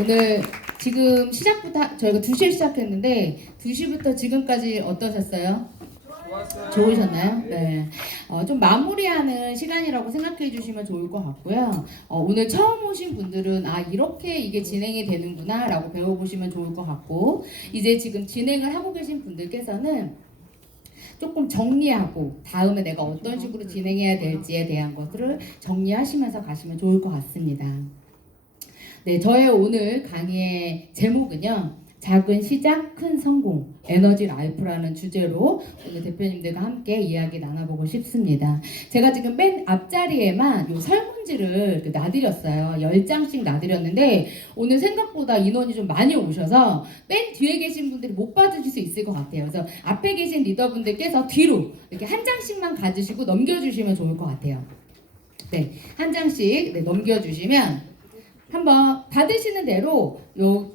오늘 지금 시작부터 저희가 2시에 시작했는데 2시부터 지금까지 어떠셨어요? 좋으셨나요? 네. 좀 마무리하는 시간이라고 생각해 주시면 좋을 것 같고요. 오늘 처음 오신 분들은 이렇게 이게 진행이 되는구나 라고 배워보시면 좋을 것 같고, 이제 지금 진행을 하고 계신 분들께서는 조금 정리하고 다음에 내가 어떤 식으로 진행해야 될지에 대한 것들을 정리하시면서 가시면 좋을 것 같습니다. 네, 저의 오늘 강의의 제목은요, 작은 시작, 큰 성공, 에너지 라이프라는 주제로 오늘 대표님들과 함께 이야기 나눠보고 싶습니다. 제가 지금 맨 앞자리에만 요 설문지를 놔드렸어요. 10장씩 놔드렸는데 오늘 생각보다 인원이 좀 많이 오셔서 맨 뒤에 계신 분들이 못 받으실 수 있을 것 같아요. 그래서 앞에 계신 리더분들께서 뒤로 이렇게 한 장씩만 가지시고 넘겨주시면 좋을 것 같아요. 네, 한 장씩 넘겨주시면 한번 받으시는 대로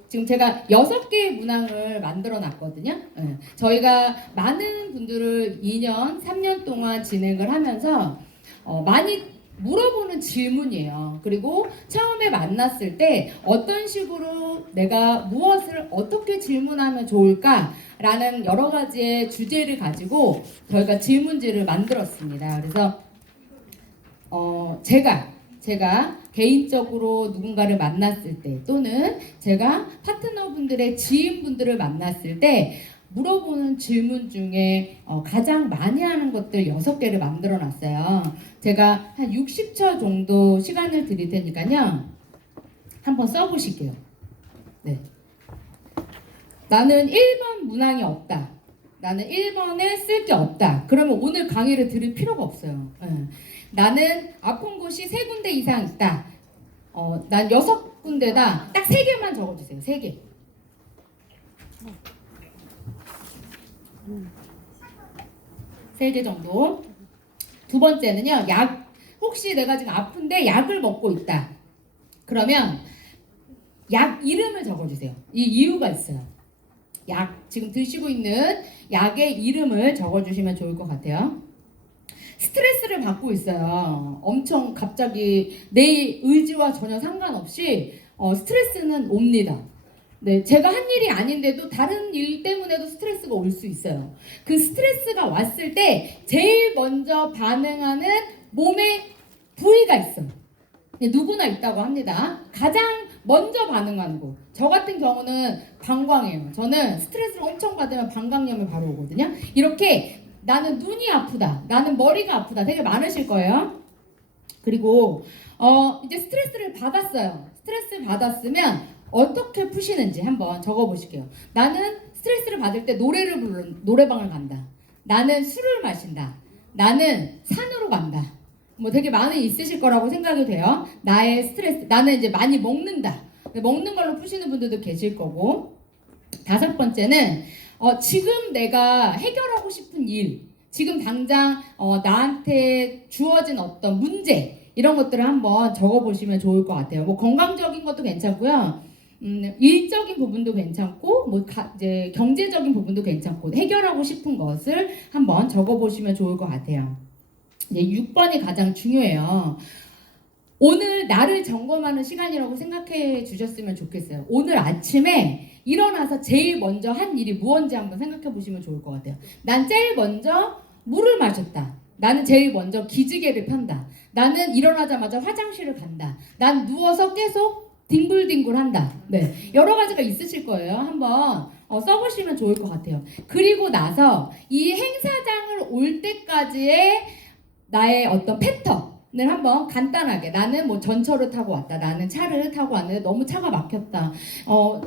지금 제가 6개의 문항을 만들어 놨거든요. 저희가 많은 분들을 2년, 3년 동안 진행을 하면서 많이 물어보는 질문이에요. 그리고 처음에 만났을 때 어떤 식으로 내가 무엇을 어떻게 질문하면 좋을까라는 여러 가지의 주제를 가지고 저희가 질문지를 만들었습니다. 그래서 제가 개인적으로 누군가를 만났을 때, 또는 제가 파트너분들의 지인분들을 만났을 때 물어보는 질문 중에 가장 많이 하는 것들 6개를 만들어 놨어요. 제가 한 60초 정도 시간을 드릴 테니까요, 한번 써보실게요. 네. 나는 1번 문항이 없다. 나는 1번에 쓸 게 없다. 그러면 오늘 강의를 들을 필요가 없어요. 나는 아픈 곳이 3군데 이상 있다. 난 6군데다. 딱 3개만 적어주세요. 3개. 3개 정도. 두 번째는요, 혹시 내가 지금 아픈데 약을 먹고 있다. 그러면 약 이름을 적어주세요. 이 이유가 있어요. 지금 드시고 있는 약의 이름을 적어주시면 좋을 것 같아요. 스트레스를 받고 있어요. 엄청 갑자기 내 의지와 전혀 상관없이 스트레스는 옵니다. 네, 제가 한 일이 아닌데도 다른 일 때문에도 스트레스가 올 수 있어요. 그 스트레스가 왔을 때 제일 먼저 반응하는 몸의 부위가 있어요. 네, 누구나 있다고 합니다. 가장 먼저 반응하는 거. 저 같은 경우는 방광이에요. 저는 스트레스를 엄청 받으면 방광염이 바로 오거든요. 이렇게 나는 눈이 아프다, 나는 머리가 아프다, 되게 많으실 거예요. 그리고 이제 스트레스를 받았어요. 스트레스를 받았으면 어떻게 푸시는지 한번 적어보실게요. 나는 스트레스를 받을 때 노래방을 간다. 나는 술을 마신다. 나는 산으로 간다. 뭐 되게 많이 있으실 거라고 생각이 돼요. 나의 스트레스, 나는 이제 많이 먹는다. 먹는 걸로 푸시는 분들도 계실 거고. 5번째는 지금 내가 해결하고 싶은 일, 지금 당장 나한테 주어진 어떤 문제, 이런 것들을 한번 적어보시면 좋을 것 같아요. 뭐 건강적인 것도 괜찮고요. 일적인 부분도 괜찮고, 이제 경제적인 부분도 괜찮고, 해결하고 싶은 것을 한번 적어보시면 좋을 것 같아요. 이제 6번이 가장 중요해요. 오늘 나를 점검하는 시간이라고 생각해 주셨으면 좋겠어요. 오늘 아침에 일어나서 제일 먼저 한 일이 무엇인지 한번 생각해 보시면 좋을 것 같아요. 난 제일 먼저 물을 마셨다. 나는 제일 먼저 기지개를 편다. 나는 일어나자마자 화장실을 간다. 난 누워서 계속 뒹굴뒹굴한다. 네, 여러 가지가 있으실 거예요. 한번 써보시면 좋을 것 같아요. 그리고 나서 이 행사장을 올 때까지의 나의 어떤 패턴을 한번 간단하게, 나는 뭐 전철을 타고 왔다, 나는 차를 타고 왔는데 너무 차가 막혔다,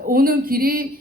오는 길이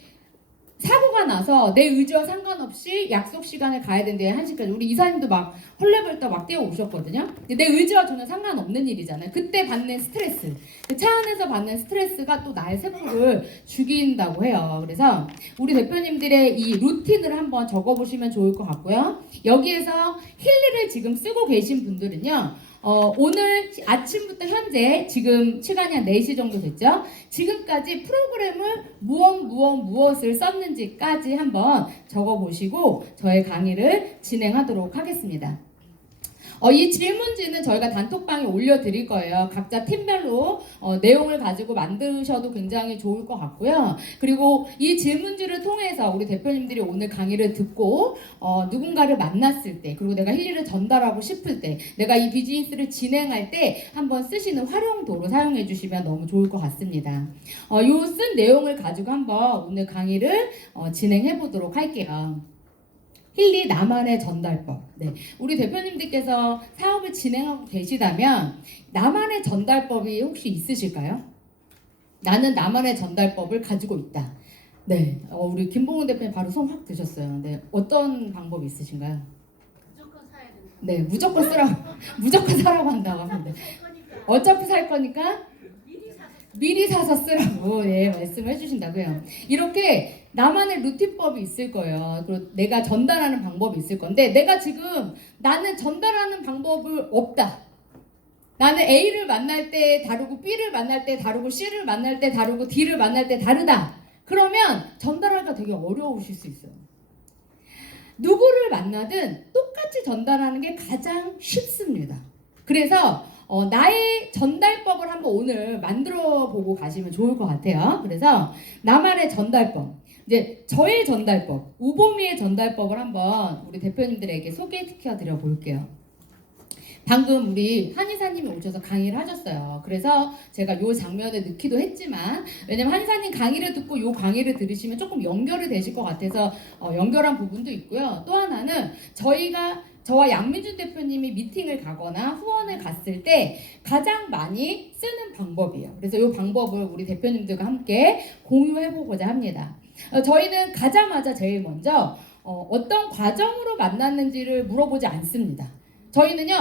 사고가 나서 내 의지와 상관없이 약속 시간에 가야 되는데 1시까지, 우리 이사님도 막 헐레벌떡 막 뛰어 오셨거든요. 내 의지와 전혀 상관없는 일이잖아요. 그때 받는 스트레스, 그 차 안에서 받는 스트레스가 또 나의 세포를 죽인다고 해요. 그래서 우리 대표님들의 이 루틴을 한번 적어보시면 좋을 것 같고요. 여기에서 힐리를 지금 쓰고 계신 분들은요, 오늘 아침부터 현재 지금 시간이 한 4시 정도 됐죠? 지금까지 프로그램을 무엇을 썼는지까지 한번 적어보시고 저의 강의를 진행하도록 하겠습니다. 이 질문지는 저희가 단톡방에 올려드릴 거예요. 각자 팀별로 내용을 가지고 만드셔도 굉장히 좋을 것 같고요. 그리고 이 질문지를 통해서 우리 대표님들이 오늘 강의를 듣고 누군가를 만났을 때, 그리고 내가 힐리를 전달하고 싶을 때, 내가 이 비즈니스를 진행할 때 한번 쓰시는 활용도로 사용해 주시면 너무 좋을 것 같습니다. 요 쓴 내용을 가지고 한번 오늘 강의를 진행해 보도록 할게요. 힐리 나만의 전달법. 네, 우리 대표님들께서 사업을 진행하고 계시다면 나만의 전달법이 혹시 있으실까요? 나는 나만의 전달법을 가지고 있다. 네, 우리 김봉훈 대표님 바로 손 확 드셨어요. 네, 어떤 방법이 있으신가요? 무조건 사야 된다. 네, 무조건 쓰라고, 무조건 사라고 한다고 하는데 어차피 살 거니까 미리 사서 쓰라고 말씀을 해주신다고요. 이렇게 나만의 루틴법이 있을 거예요. 그리고 내가 전달하는 방법이 있을 건데 내가 지금 나는 전달하는 방법을 없다. 나는 A를 만날 때 다르고 B를 만날 때 다르고 C를 만날 때 다르고 D를 만날 때 다르다. 그러면 전달하기가 되게 어려우실 수 있어요. 누구를 만나든 똑같이 전달하는 게 가장 쉽습니다. 그래서 나의 전달법을 한번 오늘 만들어 보고 가시면 좋을 것 같아요. 그래서 나만의 전달법, 이제 저의 전달법, 우보미의 전달법을 한번 우리 대표님들에게 소개시켜 드려 볼게요. 방금 우리 한의사님이 오셔서 강의를 하셨어요. 그래서 제가 요 장면을 넣기도 했지만 왜냐면 한의사님 강의를 듣고 요 강의를 들으시면 조금 연결이 되실 것 같아서 연결한 부분도 있고요. 또 하나는 저와 양민준 대표님이 미팅을 가거나 후원을 갔을 때 가장 많이 쓰는 방법이에요. 그래서 이 방법을 우리 대표님들과 함께 공유해보고자 합니다. 저희는 가자마자 제일 먼저 어떤 과정으로 만났는지를 물어보지 않습니다. 저희는요,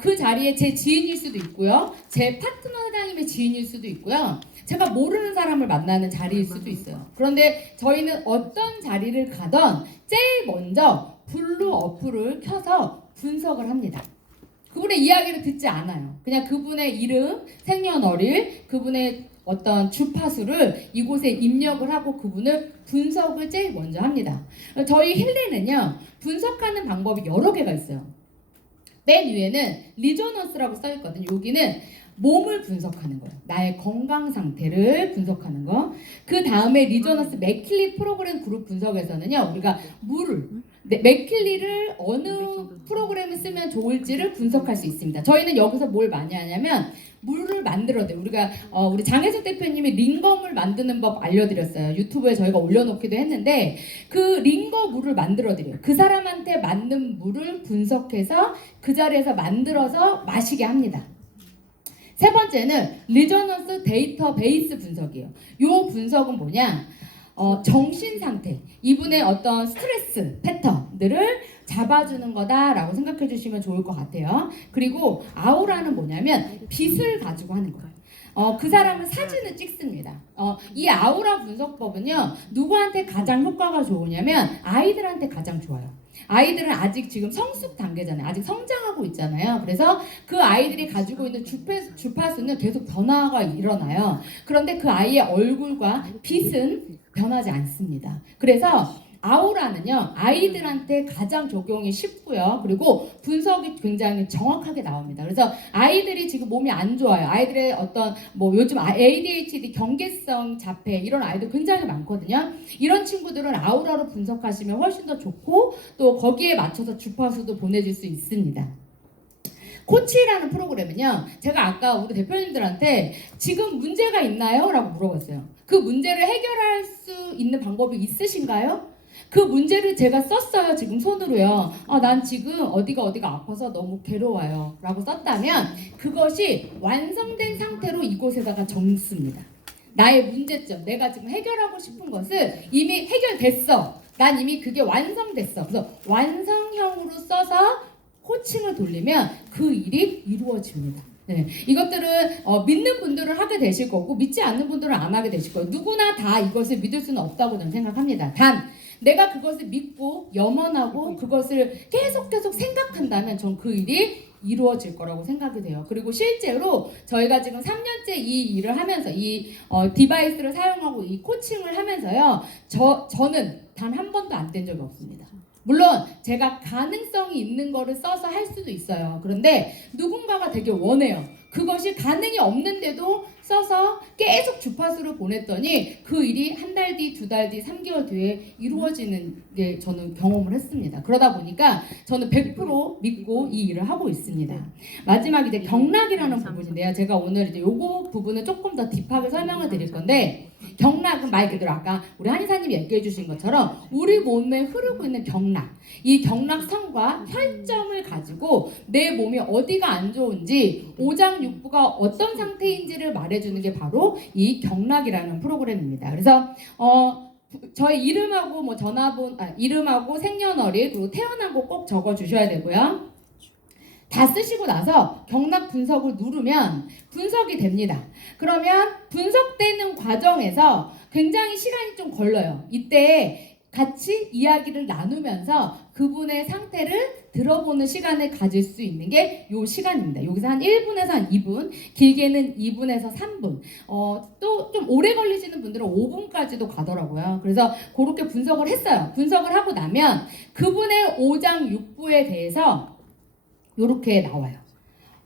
그 자리에 제 지인일 수도 있고요, 제 파트너 사장님의 지인일 수도 있고요, 제가 모르는 사람을 만나는 자리일 수도 있어요. 그런데 저희는 어떤 자리를 가던 제일 먼저 블루 어플을 켜서 분석을 합니다. 그분의 이야기를 듣지 않아요. 그냥 그분의 이름, 생년월일, 그분의 어떤 주파수를 이곳에 입력을 하고 그분을 분석을 제일 먼저 합니다. 저희 힐리는요, 분석하는 방법이 여러 개가 있어요. 맨 위에는 리조넌스라고 써있거든요. 여기는 몸을 분석하는 거예요. 나의 건강 상태를 분석하는 거. 그 다음에 리조넌스 맥킬리 프로그램 그룹 분석에서는요, 우리가 맥킬리를 어느 프로그램을 쓰면 좋을지를 분석할 수 있습니다. 저희는 여기서 뭘 많이 하냐면 물을 만들어내요. 우리 장혜숙 대표님이 링거물 만드는 법 알려드렸어요. 유튜브에 저희가 올려놓기도 했는데 그 링거 물을 만들어드려요. 그 사람한테 맞는 물을 분석해서 그 자리에서 만들어서 마시게 합니다. 세 번째는 리조넌스 데이터베이스 분석이에요. 이 분석은 뭐냐? 정신 상태, 이분의 어떤 스트레스 패턴들을 잡아주는 거다라고 생각해 주시면 좋을 것 같아요. 그리고 아우라는 뭐냐면 빛을 가지고 하는 거예요. 그 사람은 사진을 찍습니다. 이 아우라 분석법은요, 누구한테 가장 효과가 좋으냐면 아이들한테 가장 좋아요. 아이들은 아직 지금 성숙 단계잖아요. 아직 성장하고 있잖아요. 그래서 그 아이들이 가지고 있는 주파수는 계속 변화가 일어나요. 그런데 그 아이의 얼굴과 빛은 변하지 않습니다. 그래서 아우라는요, 아이들한테 가장 적용이 쉽고요. 그리고 분석이 굉장히 정확하게 나옵니다. 그래서 아이들이 지금 몸이 안 좋아요. 아이들의 어떤 요즘 ADHD, 경계성 자폐 이런 아이들 굉장히 많거든요. 이런 친구들은 아우라로 분석하시면 훨씬 더 좋고 또 거기에 맞춰서 주파수도 보내줄 수 있습니다. 코치라는 프로그램은요, 제가 아까 우리 대표님들한테 지금 문제가 있나요? 라고 물어봤어요. 그 문제를 해결할 수 있는 방법이 있으신가요? 그 문제를 제가 썼어요. 지금 손으로요. 난 지금 어디가 아파서 너무 괴로워요 라고 썼다면 그것이 완성된 상태로 이곳에다가 적습니다. 나의 문제점, 내가 지금 해결하고 싶은 것을 이미 해결됐어. 난 이미 그게 완성됐어. 그래서 완성형으로 써서 코칭을 돌리면 그 일이 이루어집니다. 네, 이것들은 믿는 분들은 하게 되실 거고 믿지 않는 분들은 안 하게 되실 거예요. 누구나 다 이것을 믿을 수는 없다고 저는 생각합니다. 단 내가 그것을 믿고 염원하고 그것을 계속 생각한다면 전 그 일이 이루어질 거라고 생각이 돼요. 그리고 실제로 저희가 지금 3년째 이 일을 하면서 이 디바이스를 사용하고 이 코칭을 하면서요, 저는 단 한 번도 안 된 적이 없습니다. 물론 제가 가능성이 있는 거를 써서 할 수도 있어요. 그런데 누군가가 되게 원해요. 그것이 가능이 없는데도 써서 계속 주파수를 보냈더니 그 일이 한 달 뒤, 두 달 뒤, 3개월 뒤에 이루어지는 게 저는 경험을 했습니다. 그러다 보니까 저는 100% 믿고 이 일을 하고 있습니다. 마지막 이제 경락이라는 부분인데요. 제가 오늘 이제 요거 부분은 조금 더 딥하게 설명을 드릴 건데, 경락은 말 그대로 아까 우리 한의사님이 얘기해 주신 것처럼 우리 몸에 흐르고 있는 경락, 이 경락선과 혈점을 가지고 내 몸이 어디가 안 좋은지, 오장육부가 어떤 상태인지를 말해주는 게 바로 이 경락이라는 프로그램입니다. 그래서 저희 이름하고 뭐 전화번, 이름하고 생년월일 그리고 태어난 곳 꼭 적어 주셔야 되고요. 다 쓰시고 나서 경락 분석을 누르면 분석이 됩니다. 그러면 분석되는 과정에서 굉장히 시간이 좀 걸려요. 이때 같이 이야기를 나누면서 그분의 상태를 들어보는 시간을 가질 수 있는 게 요 시간입니다. 여기서 한 1분에서 한 2분, 길게는 2분에서 3분. 또 좀 오래 걸리시는 분들은 5분까지도 가더라고요. 그래서 그렇게 분석을 했어요. 분석을 하고 나면 그분의 오장육부에 대해서 요렇게 나와요.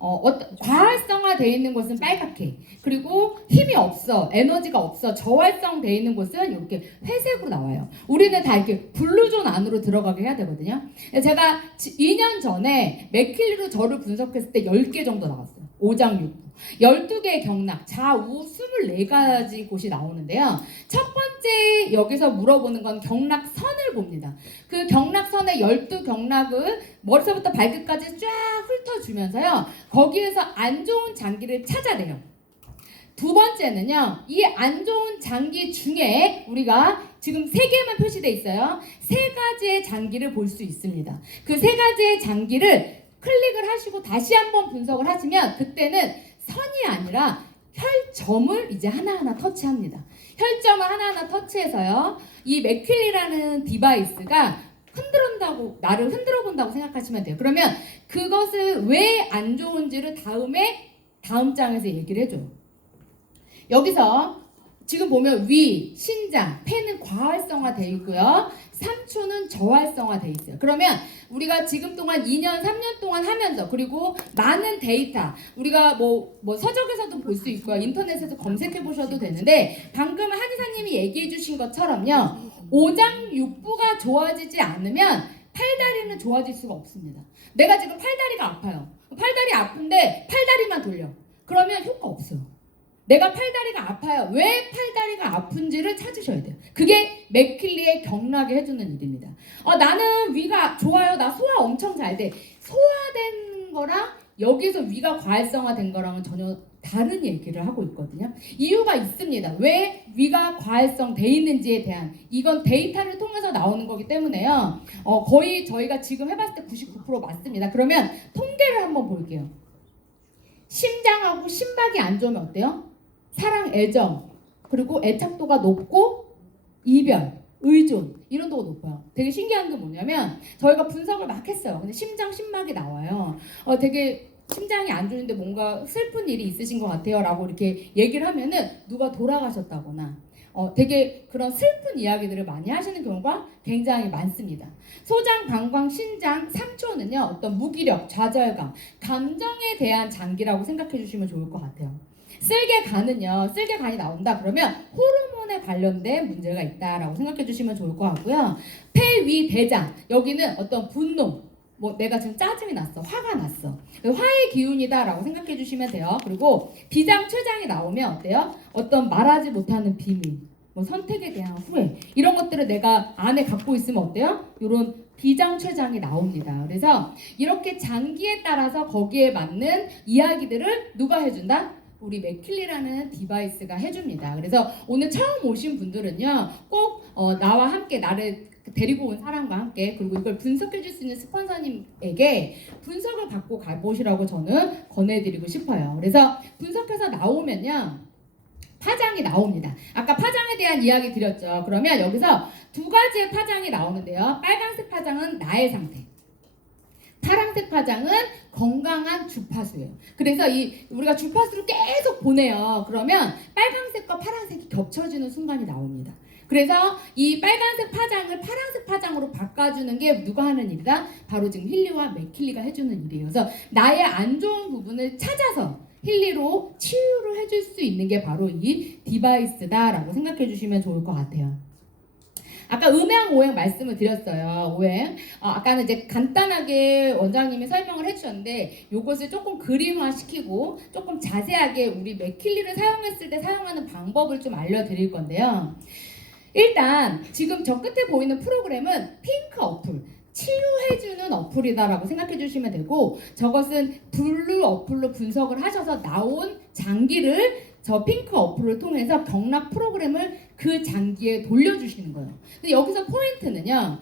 어떤 과활성화되어 있는 곳은 빨갛게, 그리고 힘이 없어, 에너지가 없어, 저활성되어 있는 곳은 이렇게 회색으로 나와요. 우리는 다 이렇게 블루존 안으로 들어가게 해야 되거든요. 제가 2년 전에 맥킬리로 저를 분석했을 때 10개 정도 나왔어요. 오장육부. 12개의 경락, 좌우 24가지 곳이 나오는데요. 첫 번째 여기서 물어보는 건 경락선을 봅니다. 그 경락선의 12경락을 머리서부터 발끝까지 쫙 훑어주면서요. 거기에서 안 좋은 장기를 찾아내요. 두 번째는요. 이 안 좋은 장기 중에 우리가 지금 3개만 표시되어 있어요. 3가지의 장기를 볼 수 있습니다. 그 3가지의 장기를 클릭을 하시고 다시 한번 분석을 하시면 그때는 선이 아니라 혈점을 이제 하나하나 터치합니다. 혈점을 하나하나 터치해서요. 이 맥큄리라는 디바이스가 흔들었다고, 나를 흔들어 본다고 생각하시면 돼요. 그러면 그것을 왜 안 좋은지를 다음 장에서 얘기를 해줘요. 여기서 지금 보면 위, 신장, 폐는 과활성화되어 있고요. 상추는 저활성화되어 있어요. 그러면 우리가 지금 동안 2년, 3년 동안 하면서, 그리고 많은 데이터, 우리가 뭐 서적에서도 볼 수 있고요. 인터넷에서 검색해 보셔도 되는데, 방금 한의사님이 얘기해 주신 것처럼요. 오장육부가 좋아지지 않으면 팔다리는 좋아질 수가 없습니다. 내가 지금 팔다리가 아파요. 팔다리 아픈데 팔다리만 돌려. 그러면 효과 없어요. 내가 팔다리가 아파요. 왜 팔다리가 아픈지를 찾으셔야 돼요. 그게 맥큄리의 경락이 해주는 일입니다. 나는 위가 좋아요. 나 소화 엄청 잘 돼. 소화된 거랑 여기서 위가 과활성화된 거랑은 전혀 다른 얘기를 하고 있거든요. 이유가 있습니다. 왜 위가 과활성돼 있는지에 대한, 이건 데이터를 통해서 나오는 거기 때문에요. 거의 저희가 지금 해봤을 때 99% 맞습니다. 그러면 통계를 한번 볼게요. 심장하고 심박이 안 좋으면 어때요? 사랑, 애정, 그리고 애착도가 높고 이별, 의존 이런 도가 높아요. 되게 신기한 게 뭐냐면 저희가 분석을 막 했어요. 근데 심장, 심박이 나와요. 되게 심장이 안 좋은데 뭔가 슬픈 일이 있으신 것 같아요 라고 이렇게 얘기를 하면은 누가 돌아가셨다거나 되게 그런 슬픈 이야기들을 많이 하시는 경우가 굉장히 많습니다. 소장, 방광, 신장, 상초는요 어떤 무기력, 좌절감, 감정에 대한 장기라고 생각해 주시면 좋을 것 같아요. 쓸개간은요, 쓸개간이 나온다 그러면 호르몬에 관련된 문제가 있다라고 생각해 주시면 좋을 것 같고요. 폐, 위, 대장, 여기는 어떤 분노, 내가 지금 짜증이 났어, 화가 났어, 화의 기운이다라고 생각해 주시면 돼요. 그리고 비장, 췌장이 나오면 어때요? 어떤 말하지 못하는 비밀, 선택에 대한 후회, 이런 것들을 내가 안에 갖고 있으면 어때요? 이런 비장, 췌장이 나옵니다. 그래서 이렇게 장기에 따라서 거기에 맞는 이야기들을 누가 해준다? 우리 맥큄리라는 디바이스가 해줍니다. 그래서 오늘 처음 오신 분들은요, 꼭 나와 함께, 나를 데리고 온 사람과 함께, 그리고 이걸 분석해 줄 수 있는 스폰서님에게 분석을 받고 가보시라고 저는 권해드리고 싶어요. 그래서 분석해서 나오면요, 파장이 나옵니다. 아까 파장에 대한 이야기 드렸죠. 그러면 여기서 2가지의 파장이 나오는데요. 빨간색 파장은 나의 상태, 파란색 파장은 건강한 주파수예요. 그래서 우리가 주파수를 계속 보내요. 그러면 빨간색과 파란색이 겹쳐지는 순간이 나옵니다. 그래서 이 빨간색 파장을 파란색 파장으로 바꿔주는 게 누가 하는 일이다? 바로 지금 힐리와 맥킬리가 해주는 일이에요. 그래서 나의 안 좋은 부분을 찾아서 힐리로 치유를 해줄 수 있는 게 바로 이 디바이스다라고 생각해 주시면 좋을 것 같아요. 아까 음양 오행 말씀을 드렸어요. 오행. 아까는 이제 간단하게 원장님이 설명을 해주셨는데 이것을 조금 그림화 시키고 조금 자세하게 우리 맥킬리를 사용했을 때 사용하는 방법을 좀 알려드릴 건데요. 일단 지금 저 끝에 보이는 프로그램은 핑크 어플, 치유해주는 어플이다라고 생각해 주시면 되고, 저것은 블루 어플로 분석을 하셔서 나온 장기를 저 핑크 어플을 통해서 경락 프로그램을 그 장기에 돌려주시는 거예요. 근데 여기서 포인트는요,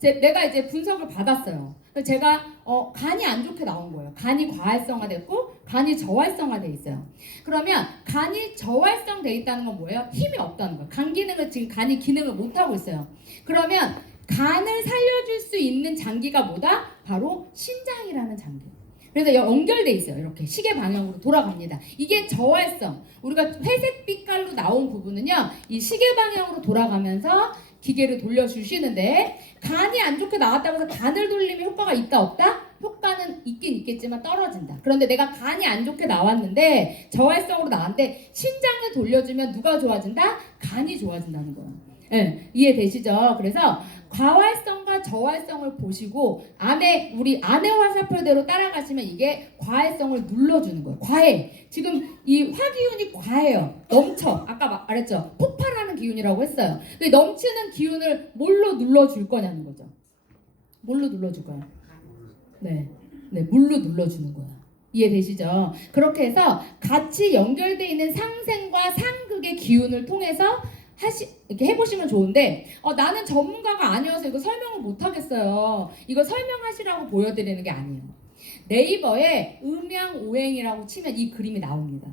내가 이제 분석을 받았어요. 그래서 제가 간이 안 좋게 나온 거예요. 간이 과활성화됐고 간이 저활성화돼 있어요. 그러면 간이 저활성돼 있다는 건 뭐예요? 힘이 없다는 거예요. 간 기능을 지금 간이 기능을 못 하고 있어요. 그러면 간을 살려줄 수 있는 장기가 뭐다? 바로 신장이라는 장기. 그래서 연결돼 있어요. 이렇게 시계 방향으로 돌아갑니다. 이게 저활성. 우리가 회색 빛깔로 나온 부분은요, 이 시계 방향으로 돌아가면서 기계를 돌려주시는데, 간이 안 좋게 나왔다고 해서 간을 돌리면 효과가 있다 없다? 효과는 있긴 있겠지만 떨어진다. 그런데 내가 간이 안 좋게 나왔는데 저활성으로 나왔는데 신장을 돌려주면 누가 좋아진다? 간이 좋아진다는 거예요. 네, 이해되시죠? 그래서 과활성과 저활성을 보시고 우리 안의 화살표대로 따라가시면 이게 과활성을 눌러주는 거예요. 과해. 지금 이 화기운이 과해요. 넘쳐. 아까 말했죠. 폭발하는 기운이라고 했어요. 근데 넘치는 기운을 뭘로 눌러줄 거냐는 거죠. 뭘로 눌러줄 거야? 네, 물로 눌러주는 거야. 이해되시죠? 그렇게 해서 같이 연결되어 있는 상생과 상극의 기운을 통해서 이렇게 해보시면 좋은데, 나는 전문가가 아니어서 이거 설명을 못하겠어요. 이거 설명하시라고 보여드리는 게 아니에요. 네이버에 음양오행이라고 치면 이 그림이 나옵니다.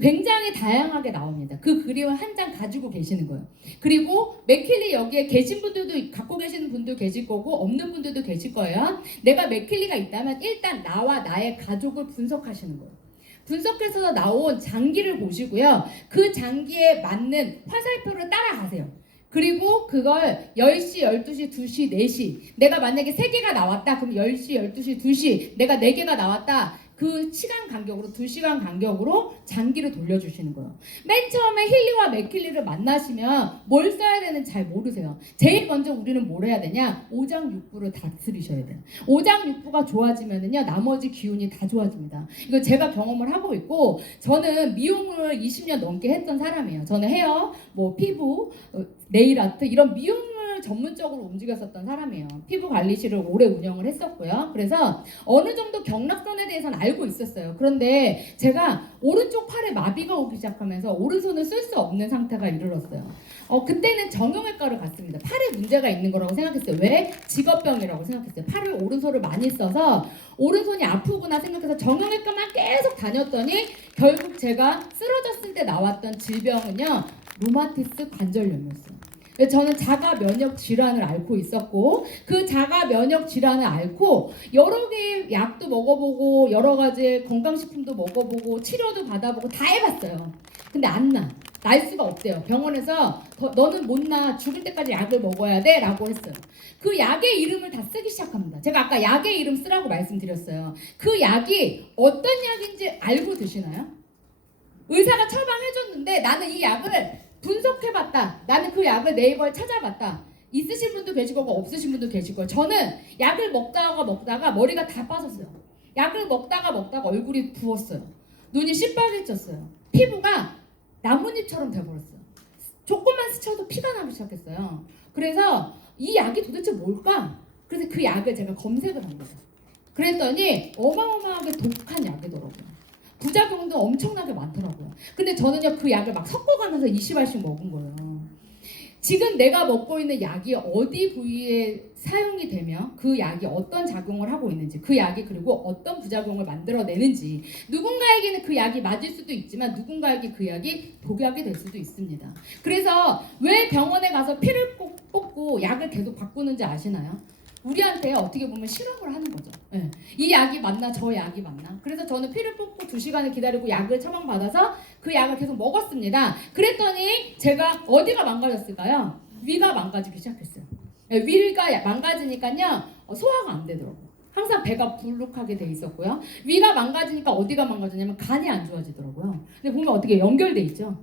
굉장히 다양하게 나옵니다. 그 그림을 한 장 가지고 계시는 거예요. 그리고 맥킬리 여기에 계신 분들도 갖고 계시는 분도 계실 거고 없는 분들도 계실 거예요. 내가 맥킬리가 있다면 일단 나와 나의 가족을 분석하시는 거예요. 분석해서 나온 장기를 보시고요. 그 장기에 맞는 화살표를 따라가세요. 그리고 그걸 10시, 12시, 2시, 4시, 내가 만약에 3개가 나왔다 그럼 10시, 12시, 2시, 내가 4개가 나왔다 그 시간 간격으로 2시간 간격으로 장기를 돌려주시는 거예요. 맨 처음에 힐리와 맥킬리를 만나시면 뭘 써야 되는지 잘 모르세요. 제일 먼저 우리는 뭘 해야 되냐? 오장육부를 다스리셔야 돼요. 오장육부가 좋아지면은요 나머지 기운이 다 좋아집니다. 이거 제가 경험을 하고 있고, 저는 미용을 20년 넘게 했던 사람이에요. 저는 헤어, 피부, 네일 아트 이런 미용을 전문적으로 움직였었던 사람이에요. 피부 관리실을 오래 운영을 했었고요. 그래서 어느 정도 경락선에 대해서는 알고 있었어요. 그런데 제가 오른쪽 팔에 마비가 오기 시작하면서 오른손을 쓸 수 없는 상태가 이르렀어요. 그때는 정형외과를 갔습니다. 팔에 문제가 있는 거라고 생각했어요. 왜? 직업병이라고 생각했어요. 팔을 오른손을 많이 써서 오른손이 아프구나 생각해서 정형외과만 계속 다녔더니 결국 제가 쓰러졌을 때 나왔던 질병은요, 루마티스 관절염이었어요. 저는 자가 면역 질환을 앓고 있었고, 그 자가 면역 질환을 앓고 여러 개의 약도 먹어보고 여러 가지 건강식품도 먹어보고 치료도 받아보고 다 해봤어요. 근데 안 나. 날 수가 없대요. 병원에서 너는 못 나. 죽을 때까지 약을 먹어야 돼 라고 했어요. 그 약의 이름을 다 쓰기 시작합니다. 제가 아까 약의 이름 쓰라고 말씀드렸어요. 그 약이 어떤 약인지 알고 드시나요? 의사가 처방해줬는데 나는 이 약을 분석해봤다. 나는 그 약을 네이버에 찾아봤다. 있으신 분도 계실 거고 없으신 분도 계실 거예요. 저는 약을 먹다가 머리가 다 빠졌어요. 약을 먹다가 얼굴이 부었어요. 눈이 시뻘개졌어요. 피부가 나뭇잎처럼 돼버렸어요. 조금만 스쳐도 피가 나기 시작했어요. 그래서 이 약이 도대체 뭘까? 그래서 그 약을 제가 검색을 한 거예요. 그랬더니 어마어마하게 독한 약이더라고요. 부작용도 엄청나게 많더라고요. 근데 저는요 그 약을 막 섞어가면서 20알씩 먹은 거예요. 지금 내가 먹고 있는 약이 어디 부위에 사용이 되면 그 약이 어떤 작용을 하고 있는지, 그 약이 그리고 어떤 부작용을 만들어내는지, 누군가에게는 그 약이 맞을 수도 있지만 누군가에게 그 약이 독약이 될 수도 있습니다. 그래서 왜 병원에 가서 피를 뽑고 약을 계속 바꾸는지 아시나요? 우리한테 어떻게 보면 실험을 하는 거죠. 예. 이 약이 맞나 저 약이 맞나. 그래서 저는 피를 뽑고 2시간을 기다리고 약을 처방받아서 그 약을 계속 먹었습니다. 그랬더니 제가 어디가 망가졌을까요? 위가 망가지기 시작했어요. 예, 위가 망가지니까요 소화가 안 되더라고요. 항상 배가 불룩하게 돼 있었고요. 위가 망가지니까 어디가 망가지냐면 간이 안 좋아지더라고요. 근데 보면 어떻게 연결돼 있죠?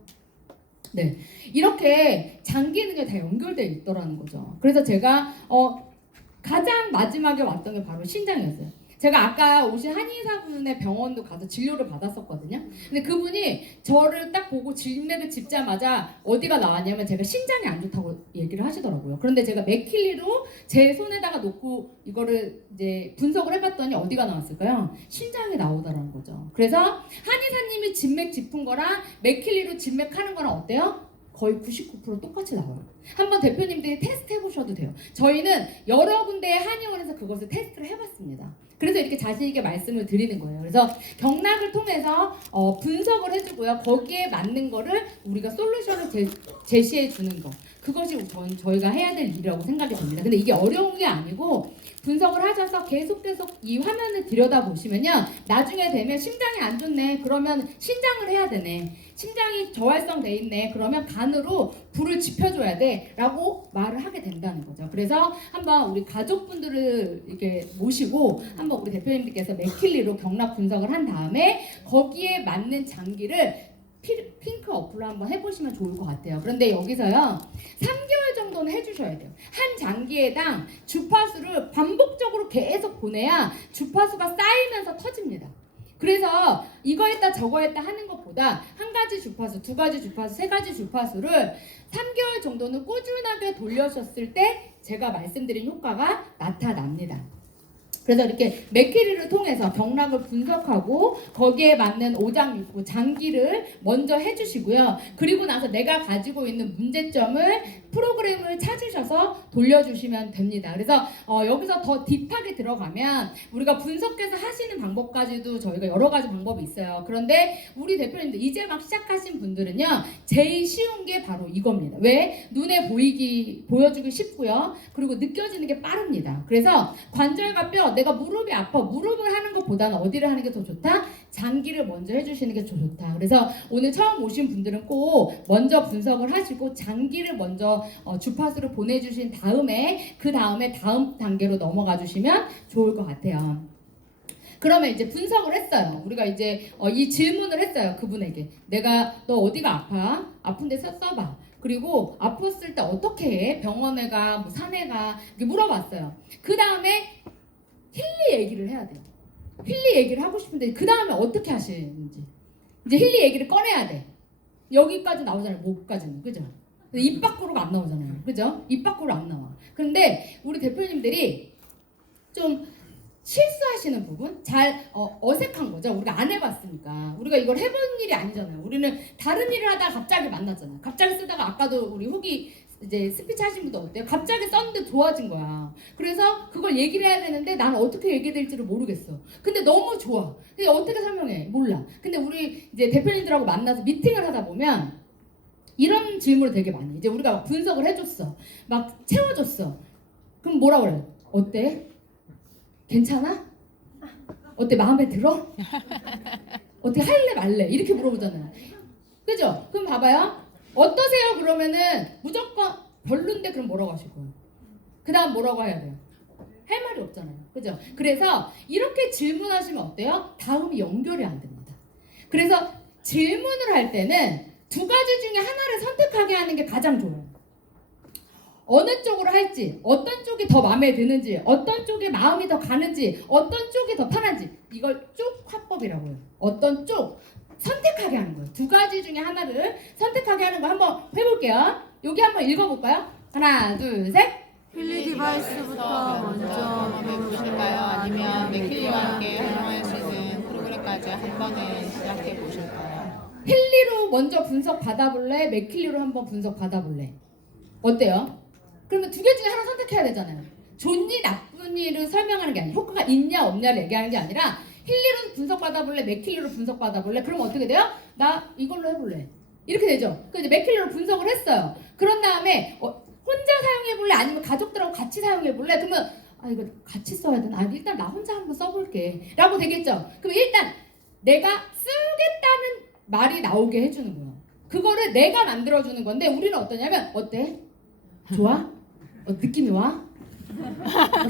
네, 이렇게 장기 능에 다 연결돼 있더라는 거죠. 그래서 제가 가장 마지막에 왔던 게 바로 신장이었어요. 제가 아까 오신 한의사분의 병원도 가서 진료를 받았었거든요. 근데 그분이 저를 딱 보고 진맥을 짚자마자 어디가 나왔냐면 제가 신장이 안 좋다고 얘기를 하시더라고요. 그런데 제가 맥힐리로 제 손에다가 놓고 이거를 이제 분석을 해봤더니 어디가 나왔을까요? 신장이 나오더라는 거죠. 그래서 한의사님이 진맥 짚은 거랑 맥힐리로 진맥하는 거랑 어때요? 거의 99% 똑같이 나와요. 한번 대표님들이 테스트 해보셔도 돼요. 저희는 여러 군데의 한의원에서 그것을 테스트를 해봤습니다. 그래서 이렇게 자신 있게 말씀을 드리는 거예요. 그래서 경락을 통해서 분석을 해주고요. 거기에 맞는 거를 우리가 솔루션을 제시해 주는 거. 그것이 저희가 해야 될 일이라고 생각이 됩니다. 근데 이게 어려운 게 아니고 분석을 하셔서 계속 이 화면을 들여다보시면요. 나중에 되면 심장이 안 좋네. 그러면 신장을 해야 되네. 심장이 저활성 돼 있네. 그러면 간으로 불을 지펴줘야 돼. 라고 말을 하게 된다는 거죠. 그래서 한번 우리 가족분들을 이렇게 모시고 한번 우리 대표님들께서 맥킬리로 경락 분석을 한 다음에 거기에 맞는 장기를 핑크 어플로 한번 해보시면 좋을 것 같아요. 그런데 여기서요 3개월 정도는 해주셔야 돼요. 한 장기에당 주파수를 반복적으로 계속 보내야 주파수가 쌓이면서 터집니다. 그래서 이거 했다 저거 했다 하는 것보다 한 가지 주파수, 두 가지 주파수, 세 가지 주파수를 3개월 정도는 꾸준하게 돌려줬을 때 제가 말씀드린 효과가 나타납니다. 그래서 이렇게 맥퀴리를 통해서 경락을 분석하고 거기에 맞는 오장육부 장기를 먼저 해주시고요. 그리고 나서 내가 가지고 있는 문제점을 프로그램을 찾으셔서 돌려주시면 됩니다. 그래서 여기서 더 딥하게 들어가면 우리가 분석해서 하시는 방법까지도 저희가 여러 가지 방법이 있어요. 그런데 우리 대표님들 이제 막 시작하신 분들은요. 제일 쉬운 게 바로 이겁니다. 왜? 눈에 보여주기 쉽고요. 그리고 느껴지는 게 빠릅니다. 그래서 관절과 뼈 내가 무릎이 아파 무릎을 하는 것보다는 어디를 하는 게 더 좋다? 장기를 먼저 해주시는 게 더 좋다. 그래서 오늘 처음 오신 분들은 꼭 먼저 분석을 하시고 장기를 먼저 주파수를 보내주신 다음에 그 다음에 다음 단계로 넘어가 주시면 좋을 것 같아요. 그러면 이제 분석을 했어요. 우리가 이제 이 질문을 했어요. 그분에게 내가 너 어디가 아파? 아픈데 써봐. 그리고 아팠을 때 어떻게 해? 병원에 가? 뭐 산에 가? 이렇게 물어봤어요. 그 다음에 힐리 얘기를 해야 돼요. 힐리 얘기를 하고 싶은데 그 다음에 어떻게 하시는지 이제 힐리 얘기를 꺼내야 돼. 여기까지 나오잖아요. 목까지는. 그죠? 입 밖으로가 안 나오잖아요. 그죠? 입 밖으로 안 나와. 그런데 우리 대표님들이 좀 실수하시는 부분 잘 어색한 거죠. 우리가 안 해봤으니까. 우리가 이걸 해본 일이 아니잖아요. 우리는 다른 일을 하다가 갑자기 만났잖아요. 갑자기 쓰다가 아까도 우리 후기 이제 스피치 하신 분도 어때요? 갑자기 썼는데 좋아진 거야. 그래서 그걸 얘기를 해야 되는데 나는 어떻게 얘기해야 될지를 모르겠어. 근데 너무 좋아. 근데 어떻게 설명해? 몰라. 근데 우리 이제 대표님들하고 만나서 미팅을 하다 보면 이런 질문을 되게 많이 이제 우리가 막 분석을 해줬어. 막 채워줬어. 그럼 뭐라 그래? 어때? 괜찮아? 어때? 마음에 들어? 어떻게 할래 말래? 이렇게 물어보잖아요. 그죠? 그럼 봐봐요. 어떠세요? 그러면은 무조건 별론데 그럼 뭐라고 하실 거예요? 그 다음 뭐라고 해야 돼요? 할 말이 없잖아요. 그죠? 그래서 이렇게 질문하시면 어때요? 다음이 연결이 안 됩니다. 그래서 질문을 할 때는 두 가지 중에 하나를 선택하게 하는 게 가장 좋아요. 어느 쪽으로 할지, 어떤 쪽이 더 마음에 드는지, 어떤 쪽에 마음이 더 가는지, 어떤 쪽이 더 편한지 이걸 쪽 화법이라고 해요. 어떤 쪽 선택하게 하는 거예요. 두 가지 중에 하나를 선택하게 하는 거 한번 해볼게요. 여기 한번 읽어볼까요? 하나, 둘, 셋. 힐리 디바이스부터 먼저 경험해 보실까요? 아니면 맥힐리와 함께 활용할 수 있는 프로그램까지 한 번에 시작해 보실까요? 힐리로 먼저 분석 받아볼래? 맥힐리로 한번 분석 받아볼래? 어때요? 그러면 두 개 중에 하나 선택해야 되잖아요. 좋니 나쁘니를 설명하는 게 아니라 효과가 있냐 없냐를 얘기하는 게 아니라 힐리로 분석 받아볼래? 맥힐리로 분석 받아볼래? 그러면 어떻게 돼요? 나 이걸로 해볼래. 이렇게 되죠. 그 이제 맥힐리로 분석을 했어요. 그런 다음에 혼자 사용해볼래? 아니면 가족들하고 같이 사용해볼래? 그러면 아 이거 같이 써야 되나? 아 일단 나 혼자 한번 써볼게 라고 되겠죠. 그럼 일단 내가 쓰겠다는 말이 나오게 해주는 거예요. 그거를 내가 만들어주는 건데 우리는 어떠냐면 어때? 좋아? 느낌이 와?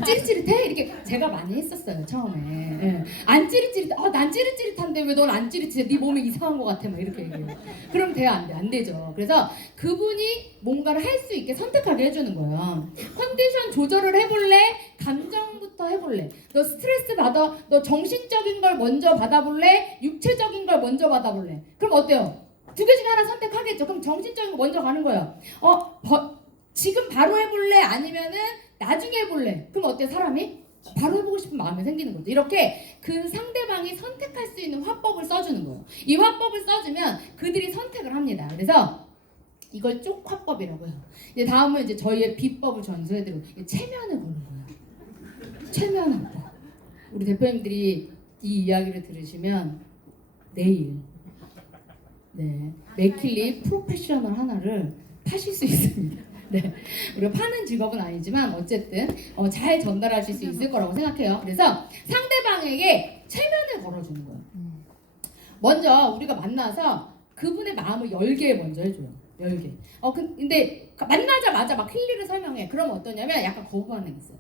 찌릿찌릿해? 이렇게 제가 많이 했었어요 처음에. 예. 안 찌릿찌릿. 난 찌릿찌릿한데 왜 넌 안 찌릿찌릿해? 네 몸이 이상한 것 같아 막 이렇게 얘기해요. 그럼 돼요? 안 돼? 안 되죠. 그래서 그분이 뭔가를 할 수 있게 선택하게 해주는 거예요. 컨디션 조절을 해볼래? 감정부터 해볼래? 너 스트레스 받아? 너 정신적인 걸 먼저 받아볼래? 육체적인 걸 먼저 받아볼래? 그럼 어때요? 두 개 중에 하나 선택하겠죠. 그럼 정신적인 거 먼저 가는 거예요. 지금 바로 해볼래? 아니면은 나중에 해볼래? 그럼 어때 사람이? 바로 해보고 싶은 마음이 생기는 거죠. 이렇게 그 상대방이 선택할 수 있는 화법을 써주는 거예요. 이 화법을 써주면 그들이 선택을 합니다. 그래서 이걸 쪽화법이라고 해요. 이제 다음은 이제 저희의 비법을 전수해드리고 체면을 거는 거예요. 체면 화법. 우리 대표님들이 이 이야기를 들으시면 내일 맥킬리 프로페셔널 하나를 파실 수 있습니다. 네, 우리가 파는 직업은 아니지만 어쨌든 잘 전달하실 수 있을 거라고 생각해요. 그래서 상대방에게 체면을 걸어주는 거예요. 먼저 우리가 만나서 그분의 마음을 열게 먼저 해줘요. 열게. 근데 만나자마자 막 힐리를 설명해. 그럼 어떠냐면 약간 거부하는 게 있어요.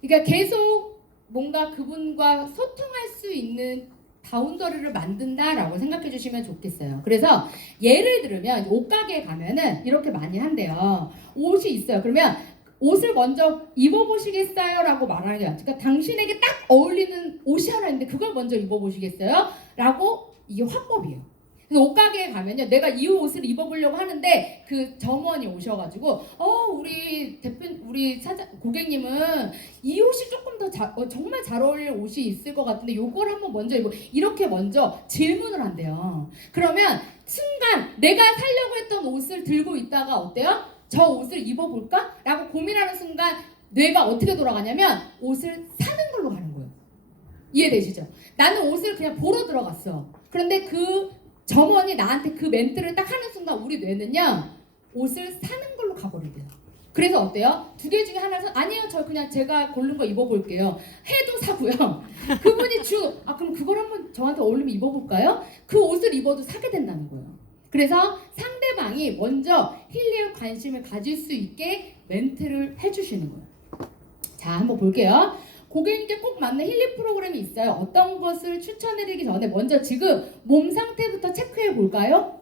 그러니까 계속 뭔가 그분과 소통할 수 있는 바운더리를 만든다라고 생각해 주시면 좋겠어요. 그래서 예를 들면 옷가게에 가면은 이렇게 많이 한대요. 옷이 있어요. 그러면 옷을 먼저 입어보시겠어요? 라고 말하는 게 맞죠. 그러니까 당신에게 딱 어울리는 옷이 하나 있는데 그걸 먼저 입어보시겠어요? 라고 이게 화법이에요. 그래서 옷가게에 가면요. 내가 이 옷을 입어보려고 하는데 그 점원이 오셔가지고 우리 고객님은 이 옷이 조금 더 정말 잘 어울릴 옷이 있을 것 같은데 요걸 한번 먼저 이렇게 먼저 질문을 한대요. 그러면 순간 내가 사려고 했던 옷을 들고 있다가 어때요? 저 옷을 입어볼까? 라고 고민하는 순간 뇌가 어떻게 돌아가냐면 옷을 사는 걸로 가는 거예요. 이해되시죠? 나는 옷을 그냥 보러 들어갔어. 그런데 그 점원이 나한테 그 멘트를 딱 하는 순간 우리 뇌는요 옷을 사는 걸로 가버리대요. 그래서 어때요? 두 개 중에 하나는 아니요 저 그냥 제가 고른 거 입어볼게요 해도 사고요. 그분이 그럼 그걸 한번 저한테 어울리면 입어볼까요? 그 옷을 입어도 사게 된다는 거예요. 그래서 상대방이 먼저 힐리에 관심을 가질 수 있게 멘트를 해주시는 거예요. 자 한번 볼게요. 고객님께 꼭 맞는 힐링 프로그램이 있어요. 어떤 것을 추천해드리기 전에 먼저 지금 몸 상태부터 체크해 볼까요?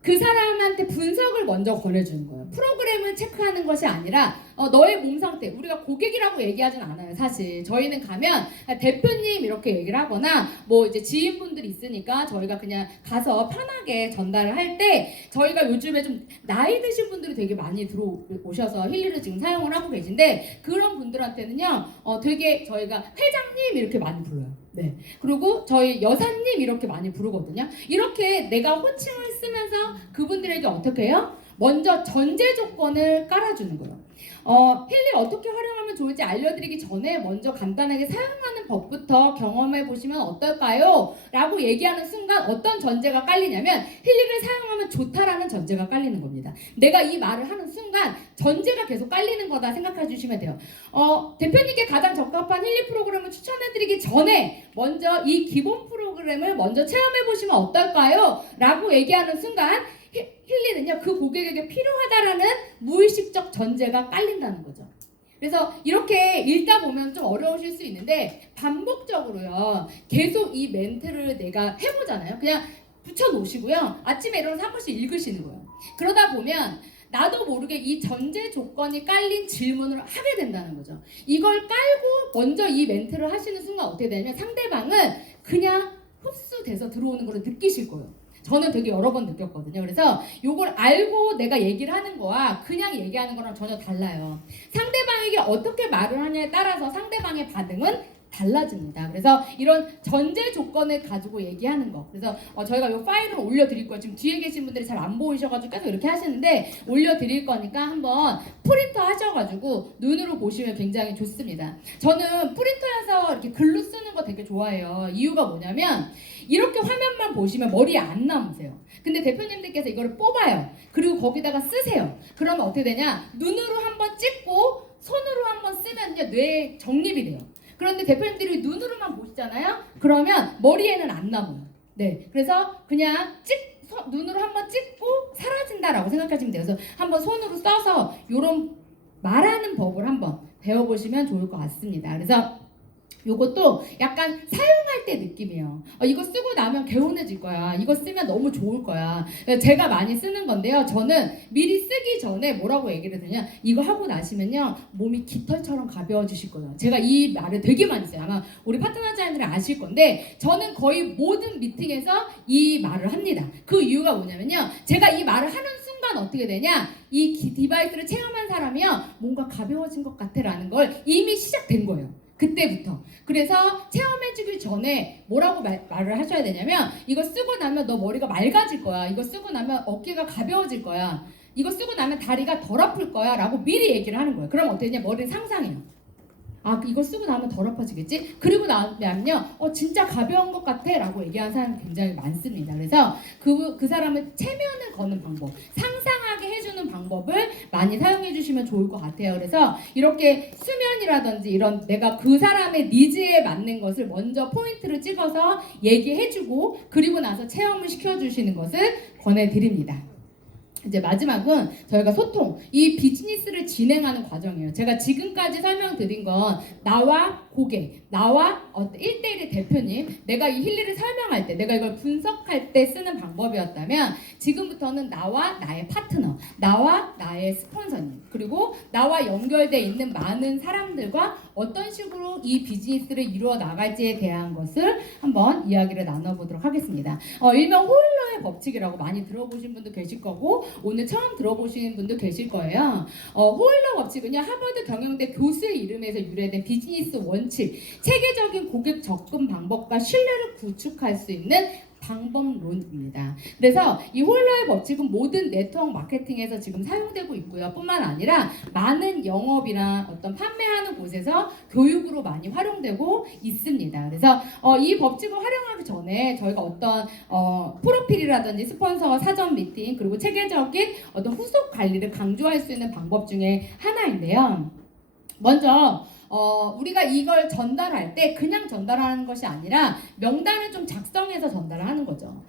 그 사람한테 분석을 먼저 권해주는 거예요. 프로그램을 체크하는 것이 아니라 너의 몸 상태, 우리가 고객이라고 얘기하진 않아요. 사실 저희는 가면 대표님 이렇게 얘기를 하거나 뭐 이제 지인분들이 있으니까 저희가 그냥 가서 편하게 전달을 할 때 저희가 요즘에 좀 나이 드신 분들이 되게 많이 들어오셔서 힐리를 지금 사용을 하고 계신데 그런 분들한테는요 되게 저희가 회장님 이렇게 많이 불러요. 네. 그리고 저희 여사님 이렇게 많이 부르거든요. 이렇게 내가 호칭을 쓰면서 그분들에게 어떻게 해요? 먼저 전제 조건을 깔아주는 거예요. 힐리 어떻게 활용하면 좋을지 알려드리기 전에 먼저 간단하게 사용하는 법부터 경험해 보시면 어떨까요? 라고 얘기하는 순간 어떤 전제가 깔리냐면 힐리를 사용하면 좋다라는 전제가 깔리는 겁니다. 내가 이 말을 하는 순간 전제가 계속 깔리는 거다 생각해 주시면 돼요. 대표님께 가장 적합한 힐리 프로그램을 추천해드리기 전에 먼저 이 기본 프로그램을 먼저 체험해 보시면 어떨까요? 라고 얘기하는 순간 힐리는요 그 고객에게 필요하다라는 무의식적 전제가 깔린다는 거죠. 그래서 이렇게 읽다 보면 좀 어려우실 수 있는데 반복적으로요 계속 이 멘트를 내가 해보잖아요. 그냥 붙여놓으시고요 아침에 일어나서 한 번씩 읽으시는 거예요. 그러다 보면 나도 모르게 이 전제 조건이 깔린 질문을 하게 된다는 거죠. 이걸 깔고 먼저 이 멘트를 하시는 순간 어떻게 되냐면 상대방은 그냥 흡수돼서 들어오는 걸 느끼실 거예요. 저는 되게 여러 번 느꼈거든요. 그래서 이걸 알고 내가 얘기를 하는 거와 그냥 얘기하는 거랑 전혀 달라요. 상대방에게 어떻게 말을 하냐에 따라서 상대방의 반응은 달라집니다. 그래서 이런 전제 조건을 가지고 얘기하는 거. 그래서 저희가 이 파일을 올려드릴 거예요. 지금 뒤에 계신 분들이 잘 안 보이셔가지고 계속 이렇게 하시는데 올려드릴 거니까 한번 프린터 하셔가지고 눈으로 보시면 굉장히 좋습니다. 저는 프린터에서 이렇게 글로 쓰는 거 되게 좋아해요. 이유가 뭐냐면 이렇게 화면만 보시면 머리에 안 남으세요. 근데 대표님들께서 이거를 뽑아요. 그리고 거기다가 쓰세요. 그러면 어떻게 되냐? 눈으로 한번 찍고 손으로 한번 쓰면요 뇌에 정립이 돼요. 그런데 대표님들이 눈으로만 보시잖아요. 그러면 머리에는 안 남아요. 네, 그래서 그냥 눈으로 한번 찍고 사라진다라고 생각하시면 돼요. 그래서 한번 손으로 써서 이런 말하는 법을 한번 배워보시면 좋을 것 같습니다. 그래서 요것도 약간 사용할 때 느낌이에요. 이거 쓰고 나면 개운해질 거야. 이거 쓰면 너무 좋을 거야. 제가 많이 쓰는 건데요. 저는 미리 쓰기 전에 뭐라고 얘기를 드냐. 이거 하고 나시면요. 몸이 깃털처럼 가벼워지실 거예요. 제가 이 말을 되게 많이 써요. 아마 우리 파트너자님들이 아실 건데 저는 거의 모든 미팅에서 이 말을 합니다. 그 이유가 뭐냐면요. 제가 이 말을 하는 순간 어떻게 되냐. 이 디바이스를 체험한 사람이요. 뭔가 가벼워진 것 같아 라는 걸 이미 시작된 거예요. 그때부터. 그래서 체험해주기 전에 뭐라고 말을 하셔야 되냐면 이거 쓰고 나면 너 머리가 맑아질 거야. 이거 쓰고 나면 어깨가 가벼워질 거야. 이거 쓰고 나면 다리가 덜 아플 거야 라고 미리 얘기를 하는 거예요. 그럼 어떻게 되냐 머리를 상상해요. 아 이거 쓰고 나면 덜 아파지겠지? 그리고 나면요 진짜 가벼운 것 같아 라고 얘기하는 사람이 굉장히 많습니다. 그래서 그 사람을 체면을 거는 방법, 상상하게 해주는 방법을 많이 사용해 주시면 좋을 것 같아요. 그래서 이렇게 수면이라든지 이런 내가 그 사람의 니즈에 맞는 것을 먼저 포인트를 찍어서 얘기해주고 그리고 나서 체험을 시켜주시는 것을 권해드립니다. 이제 마지막은 저희가 소통, 이 비즈니스를 진행하는 과정이에요. 제가 지금까지 설명드린 건 나와 고객, 나와 1대1의 대표님, 내가 이 힐리를 설명할 때, 내가 이걸 분석할 때 쓰는 방법이었다면 지금부터는 나와 나의 파트너, 나와 나의 스폰서님, 그리고 나와 연결되어 있는 많은 사람들과 어떤 식으로 이 비즈니스를 이루어 나갈지에 대한 것을 한번 이야기를 나눠보도록 하겠습니다. 일명 호일러의 법칙이라고 많이 들어보신 분도 계실 거고 오늘 처음 들어보시는 분도 계실 거예요. 호일러 법칙은요 하버드 경영대 교수의 이름에서 유래된 비즈니스 원칙, 체계적인 고객 접근 방법과 신뢰를 구축할 수 있는 방법론입니다. 그래서 이 호일러의 법칙은 모든 네트워크 마케팅에서 지금 사용되고 있고요. 뿐만 아니라 많은 영업이나 어떤 판매하는 곳에서 교육으로 많이 활용되고 있습니다. 그래서 이 법칙을 활용하기 전에 저희가 어떤 프로필이라든지 스폰서 사전 미팅 그리고 체계적인 어떤 후속 관리를 강조할 수 있는 방법 중에 하나인데요. 먼저 우리가 이걸 전달할 때 그냥 전달하는 것이 아니라 명단을 좀 작성해서 전달을 하는 거죠.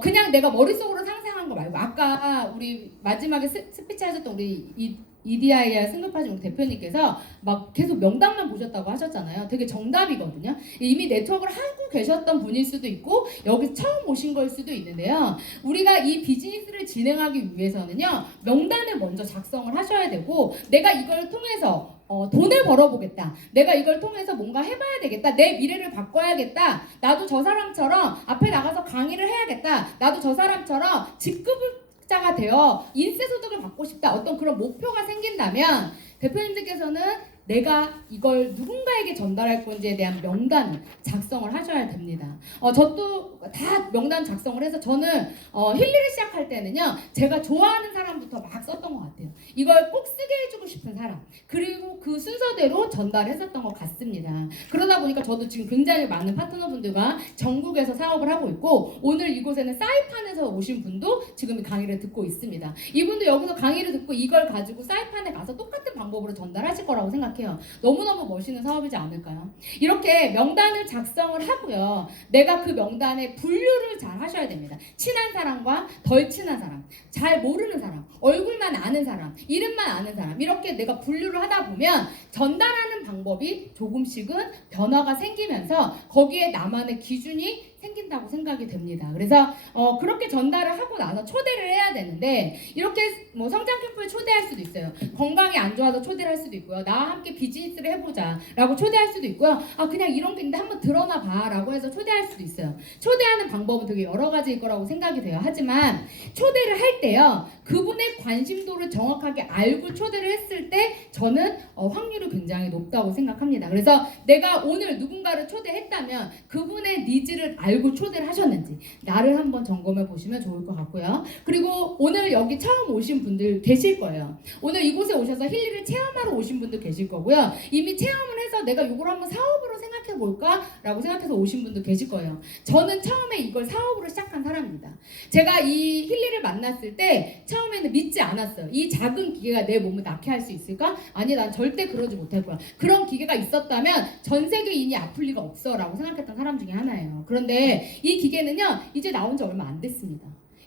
그냥 내가 머릿속으로 상상한 거 말고 아까 우리 마지막에 스피치 하셨던 우리 EDIR 승급하신 우리 대표님께서 막 계속 명단만 보셨다고 하셨잖아요. 되게 정답이거든요. 이미 네트워크를 하고 계셨던 분일 수도 있고 여기 처음 오신 걸 수도 있는데요. 우리가 이 비즈니스를 진행하기 위해서는요. 명단을 먼저 작성을 하셔야 되고 내가 이걸 통해서 돈을 벌어보겠다. 내가 이걸 통해서 뭔가 해봐야 되겠다. 내 미래를 바꿔야겠다. 나도 저 사람처럼 앞에 나가서 강의를 해야겠다. 나도 저 사람처럼 직급자가 되어 인세소득을 받고 싶다. 어떤 그런 목표가 생긴다면 대표님들께서는 내가 이걸 누군가에게 전달할 건지에 대한 명단을 작성을 하셔야 됩니다. 저도 다 명단 작성을 해서 저는 힐리를 시작할 때는요. 제가 좋아하는 사람부터 막 썼던 것 같아요. 이걸 꼭 쓰게 해주고 싶은 사람. 그리고 그 순서대로 전달했었던 것 같습니다. 그러다 보니까 저도 지금 굉장히 많은 파트너분들과 전국에서 사업을 하고 있고 오늘 이곳에는 사이판에서 오신 분도 지금 강의를 듣고 있습니다. 이분도 여기서 강의를 듣고 이걸 가지고 사이판에 가서 똑같은 방법으로 전달하실 거라고 생각해요. 너무너무 멋있는 사업이지 않을까요? 이렇게 명단을 작성을 하고요. 내가 그 명단에 분류를 잘 하셔야 됩니다. 친한 사람과 덜 친한 사람, 잘 모르는 사람, 얼굴만 아는 사람, 이름만 아는 사람 이렇게 내가 분류를 하다 보면 전달하는 방법이 조금씩은 변화가 생기면서 거기에 나만의 기준이 생긴다고 생각이 됩니다. 그래서 그렇게 전달을 하고 나서 초대를 해야 되는데 이렇게 뭐 성장 캠프에 초대할 수도 있어요. 건강이 안 좋아서 초대를 할 수도 있고요. 나와 함께 비즈니스를 해보자 라고 초대할 수도 있고요. 그냥 이런 게 있는데 한번 드러나 봐 라고 해서 초대할 수도 있어요. 초대하는 방법은 되게 여러 가지일 거라고 생각이 돼요. 하지만 초대를 할 때요. 그분의 관심도를 정확하게 알고 초대를 했을 때 저는 확률이 굉장히 높다고 생각합니다. 그래서 내가 오늘 누군가를 초대했다면 그분의 니즈를 알고 초대를 하셨는지 나를 한번 점검해 보시면 좋을 것 같고요. 그리고 오늘 여기 처음 오신 분들 계실 거예요. 오늘 이곳에 오셔서 힐리를 체험하러 오신 분들 계실 거고요. 이미 체험을 해서 내가 이걸 한번 사업으로 생각해 생각해 볼까라고 생각해서 오신 분도 계실 거예요. 저는 처음에 이걸 사업으로 시작한 사람입니다. 제가 이 힐리를 만났을 때 처음에는 믿지 않았어요. 이 작은 기계가 내 몸을 낫게 할 수 있을까? 아니, 난 절대 그러지 못할 거야. 그런 기계가 있었다면 전 세계인이 아플 리가 없어 라고 생각했던 사람 중에 하나예요. 그런데 이 기계는요, 이제 나온 지 얼마 안 됐습니다.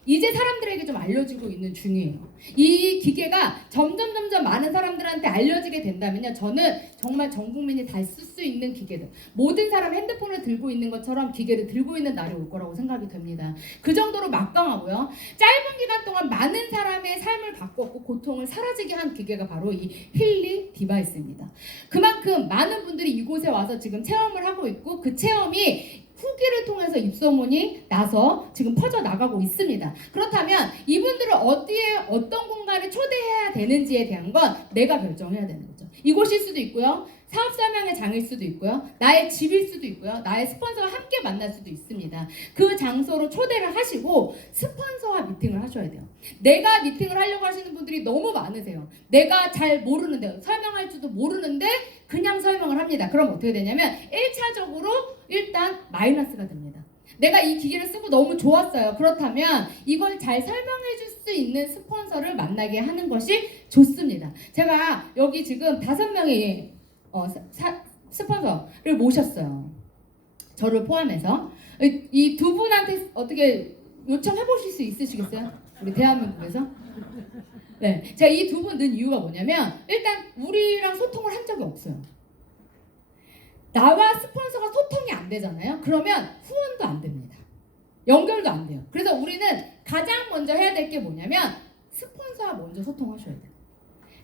이제 사람들에게 좀 알려지고 있는 중이에요. 이 기계가 점점 많은 사람들한테 알려지게 된다면요, 저는 정말 전 국민이 다 쓸 수 있는 기계들, 모든 사람 핸드폰을 들고 있는 것처럼 기계를 들고 있는 날이 올 거라고 생각이 됩니다. 그 정도로 막강하고요. 짧은 기간 동안 많은 사람의 삶을 바꿨고 고통을 사라지게 한 기계가 바로 이 힐리 디바이스입니다. 그만큼 많은 분들이 이곳에 와서 지금 체험을 하고 있고, 그 체험이 후기를 통해서 입소문이 나서 지금 퍼져 나가고 있습니다. 그렇다면 이분들을 어디에 어떤 공간에 초대해야 되는지에 대한 건 내가 결정해야 되는 거죠. 이곳일 수도 있고요, 사업 설명회 장일 수도 있고요, 나의 집일 수도 있고요, 나의 스폰서와 함께 만날 수도 있습니다. 그 장소로 초대를 하시고 스폰서와 미팅을 하셔야 돼요. 내가 미팅을 하려고 하시는 분들이 너무 많으세요. 내가 잘 모르는데, 설명할 줄도 모르는데 그냥 설명을 합니다. 그럼 어떻게 되냐면 1차적으로 일단 마이너스가 됩니다. 내가 이 기계를 쓰고 너무 좋았어요. 그렇다면 이걸 잘 설명해 줄 수 있는 스폰서를 만나게 하는 것이 좋습니다. 제가 여기 지금 5명의 스폰서를 모셨어요. 저를 포함해서. 이 두 분한테 어떻게 요청해 보실 수 있으시겠어요? 우리 대한민국에서? 네, 제가 이 두 분 넣은 이유가 뭐냐면, 일단 우리랑 소통을 한 적이 없어요. 나와 스폰서가 소통이 안 되잖아요. 그러면 후원도 안 됩니다. 연결도 안 돼요. 그래서 우리는 가장 먼저 해야 될 게 뭐냐면 스폰서와 먼저 소통하셔야 돼요.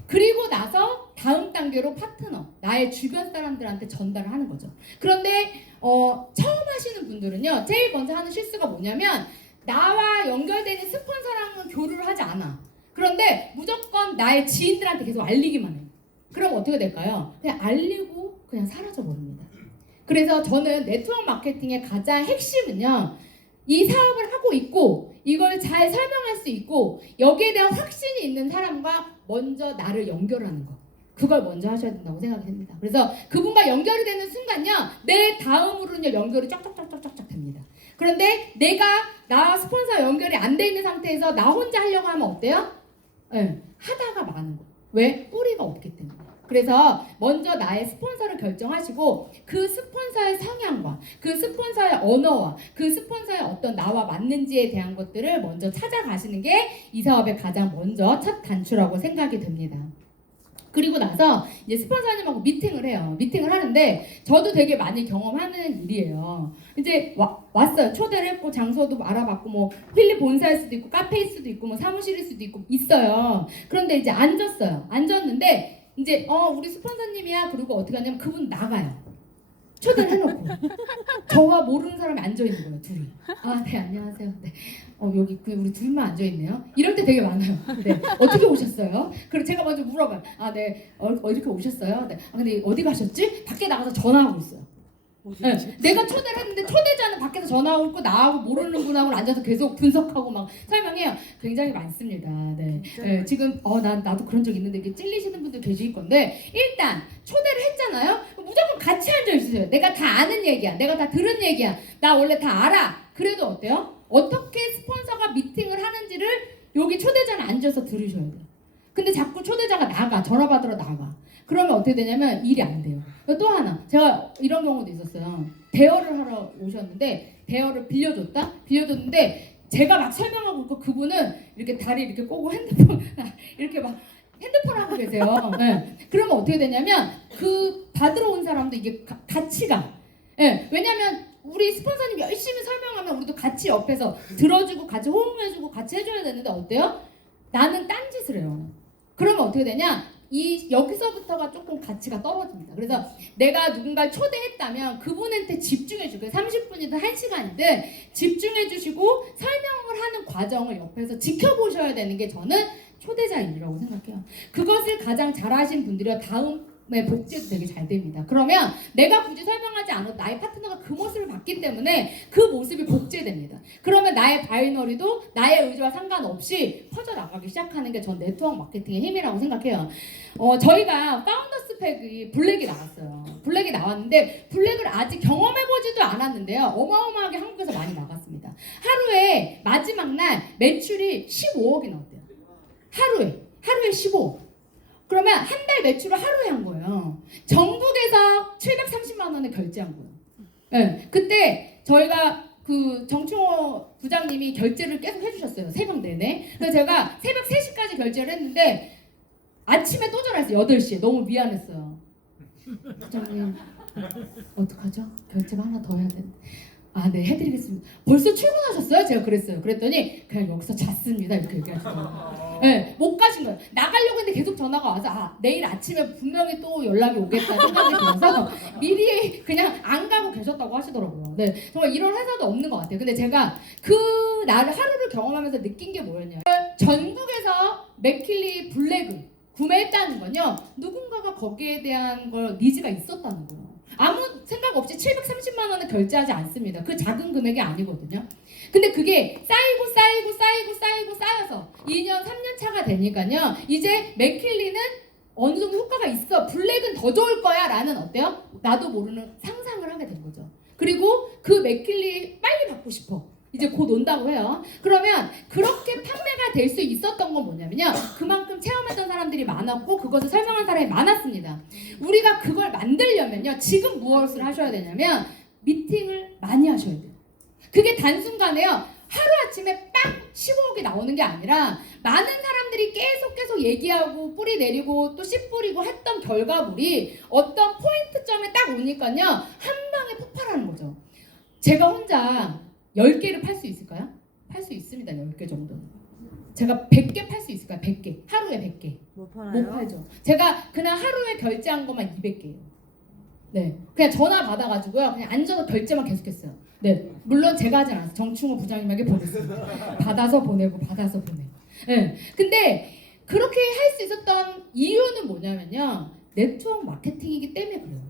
그리고 나서 다음 단계로 파트너, 나의 주변 사람들한테 전달을 하는 거죠. 그런데 처음 하시는 분들은요, 제일 먼저 하는 실수가 뭐냐면 나와 연결되는 스폰서랑은 교류를 하지 않아. 그런데 무조건 나의 지인들한테 계속 알리기만 해요. 그럼 어떻게 될까요? 그냥 알리고 그냥 사라져버립니다. 그래서 저는 네트워크 마케팅의 가장 핵심은요, 이 사업을 하고 있고 이걸 잘 설명할 수 있고 여기에 대한 확신이 있는 사람과 먼저 나를 연결하는 거, 그걸 먼저 하셔야 된다고 생각이 됩니다. 그래서 그분과 연결이 되는 순간요, 내 다음으로는요 연결이 쫙쫙쫙쫙쫙 됩니다. 그런데 내가 나 스폰서 연결이 안 돼 있는 상태에서 나 혼자 하려고 하면 어때요? 네, 하다가 마는 거. 왜? 뿌리가 없기 때문에. 그래서 먼저 나의 스폰서를 결정하시고 그 스폰서의 성향과 그 스폰서의 언어와 그 스폰서의 어떤 나와 맞는지에 대한 것들을 먼저 찾아가시는 게 이 사업의 가장 먼저 첫 단추라고 생각이 됩니다. 그리고 나서 이제 스폰서님하고 미팅을 해요. 미팅을 하는데 저도 되게 많이 경험하는 일이에요. 이제 왔어요. 초대를 했고 장소도 알아봤고 뭐 힐리 본사일 수도 있고 카페일 수도 있고 뭐 사무실일 수도 있고 있어요. 그런데 이제 앉았어요. 앉았는데 이제 우리 스폰서님이야. 그리고 어떻게 하냐면 그분 나가요. 초대를 해놓고 저와 모르는 사람이 앉아있는 거예요. 둘이. 네, 안녕하세요. 네. 여기 우리 둘만 앉아있네요. 이럴 때 되게 많아요. 네. 어떻게 오셨어요? 그리고 제가 먼저 물어봐요. 네. 이렇게 오셨어요? 네. 근데 어디 가셨지? 밖에 나가서 전화하고 있어요. 네. 내가 초대를 했는데 초대자는 밖에서 전화하고 있고 나하고 모르는 분하고 앉아서 계속 분석하고 막 설명해요. 굉장히 많습니다. 네. 네. 지금 나도 그런 적 있는데 이게 찔리시는 분들 계실 건데, 일단 초대를 했잖아요. 무조건 같이 앉아 있으세요. 내가 다 아는 얘기야. 내가 다 들은 얘기야. 나 원래 다 알아. 그래도 어때요? 어떻게 스폰서가 미팅을 하는지를 여기 초대자는 앉아서 들으셔야 돼요. 근데 자꾸 초대자가 나가. 전화 받으러 나가. 그러면 어떻게 되냐면 일이 안 돼요. 또 하나, 제가 이런 경우도 있었어요. 대여를 하러 오셨는데 대여를 빌려줬는데 제가 막 설명하고 있고 그분은 이렇게 다리 이렇게 꼬고 핸드폰 이렇게 막 핸드폰 하고 계세요. 네. 그러면 어떻게 되냐면 그 받으러 온 사람도 이게 같이 가. 네. 왜냐면 우리 스폰서님 열심히 설명하면 우리도 같이 옆에서 들어주고 같이 호응해주고 같이 해줘야 되는데 어때요? 나는 딴짓을 해요. 그러면 어떻게 되냐? 여기서부터가 조금 가치가 떨어집니다. 그래서 내가 누군가를 초대했다면 그분한테 집중해주고 30분이든 1시간이든 집중해주시고 설명을 하는 과정을 옆에서 지켜보셔야 되는 게 저는 초대자 일이라고 생각해요. 그것을 가장 잘하신 분들이 다음 복제도 되게 잘 됩니다. 그러면 내가 굳이 설명하지 않아도 나의 파트너가 그 모습을 봤기 때문에 그 모습이 복제됩니다. 그러면 나의 바이너리도 나의 의지와 상관없이 퍼져나가기 시작하는 게 전 네트워크 마케팅의 힘이라고 생각해요. 저희가 파운더스 팩이 블랙이 나왔어요. 블랙이 나왔는데 블랙을 아직 경험해보지도 않았는데요. 어마어마하게 한국에서 많이 나갔습니다. 하루에 마지막 날 매출이 15억이 나왔대요. 하루에 15억. 그러면 한 달 매출을 하루에 한 거예요. 전국에서 730만 원을 결제한 거예요. 네, 그때 저희가 그 정충호 부장님이 결제를 계속 해주셨어요. 새벽 내내. 그래서 제가 새벽 3시까지 결제를 했는데 아침에 또 전화했어요. 8시에. 너무 미안했어요. 부장님 어떡하죠? 결제가 하나 더 해야 되는데. 아, 네, 해드리겠습니다. 벌써 출근하셨어요? 제가 그랬어요. 그랬더니 그냥 여기서 잤습니다. 이렇게 얘기하시더라고요. 네, 못 가신 거예요. 나가려고 했는데 계속 전화가 와서 내일 아침에 분명히 또 연락이 오겠다 생각이 들어서 미리 그냥 안 가고 계셨다고 하시더라고요. 네, 정말 이런 회사도 없는 것 같아요. 근데 제가 그 날 하루를 경험하면서 느낀 게 뭐였냐. 전국에서 맥킬리 블랙을 구매했다는 건요. 누군가가 거기에 대한 걸 니즈가 있었다는 거예요. 아무 생각 없이 730만 원을 결제하지 않습니다. 그 작은 금액이 아니거든요. 근데 그게 쌓여서 2년, 3년 차가 되니까요. 이제 맥킬리는 어느 정도 효과가 있어. 블랙은 더 좋을 거야 라는 어때요? 나도 모르는 상상을 하게 된 거죠. 그리고 그 맥킬리 빨리 받고 싶어. 이제 곧 온다고 해요. 그러면 그렇게 판매가 될 수 있었던 건 뭐냐면요. 그만큼 체험했던 사람들이 많았고 그것을 설명한 사람이 많았습니다. 우리가 그걸 만들려면요. 지금 무엇을 하셔야 되냐면 미팅을 많이 하셔야 돼요. 그게 단순간에요. 하루아침에 빵 15억이 나오는 게 아니라 많은 사람들이 계속 얘기하고 뿌리 내리고 또 씨 뿌리고 했던 결과물이 어떤 포인트점에 딱 오니까요. 한 방에 폭발하는 거죠. 제가 혼자 10개를 팔 수 있을까요? 팔 수 있습니다. 10개 정도. 제가 100개 팔 수 있을까요? 100개. 하루에 100개. 못 팔아요? 못 팔죠. 제가 그냥 하루에 결제한 것만 200개예요. 네. 그냥 전화 받아가지고요. 그냥 앉아서 결제만 계속했어요. 네. 물론 제가 하진 않았어요. 정충호 부장님에게 보냈습니다. 받아서 보내고. 네. 근데 그렇게 할 수 있었던 이유는 뭐냐면요. 네트워크 마케팅이기 때문에 그래요.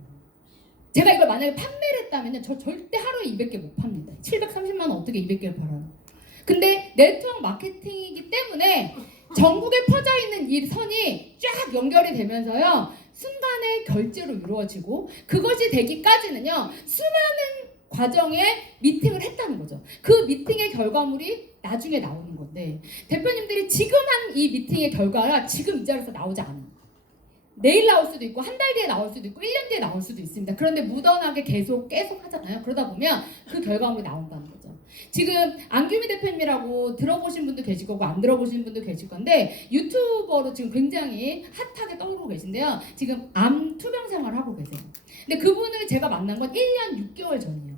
제가 이걸 만약에 판매를 했다면 저 절대 하루에 200개 못 팝니다. 730만 원 어떻게 200개를 팔아요? 근데 네트워크 마케팅이기 때문에 전국에 퍼져 있는 이 선이 쫙 연결이 되면서요. 순간에 결제로 이루어지고 그것이 되기까지는요. 수많은 과정에 미팅을 했다는 거죠. 그 미팅의 결과물이 나중에 나오는 건데 대표님들이 지금 한 이 미팅의 결과가 지금 이 자리에서 나오지 않아요. 내일 나올 수도 있고 한 달 뒤에 나올 수도 있고 1년 뒤에 나올 수도 있습니다. 그런데 무던하게 계속 하잖아요. 그러다 보면 그 결과물이 나온다는 거죠. 지금 안규미 대표님이라고 들어보신 분도 계실 거고 안 들어보신 분도 계실 건데 유튜버로 지금 굉장히 핫하게 떠오르고 계신데요. 지금 암 투병 생활을 하고 계세요. 근데 그분을 제가 만난 건 1년 6개월 전이에요.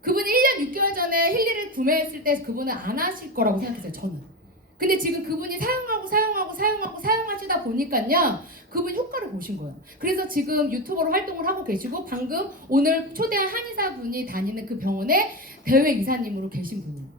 그분이 1년 6개월 전에 힐리를 구매했을 때 그분은 안 하실 거라고 생각했어요. 저는. 근데 지금 그분이 사용하시다 보니까요. 그분 효과를 보신 거예요. 그래서 지금 유튜버로 활동을 하고 계시고 방금 오늘 초대한 한의사 분이 다니는 그 병원의 대외 이사님으로 계신 분이에요.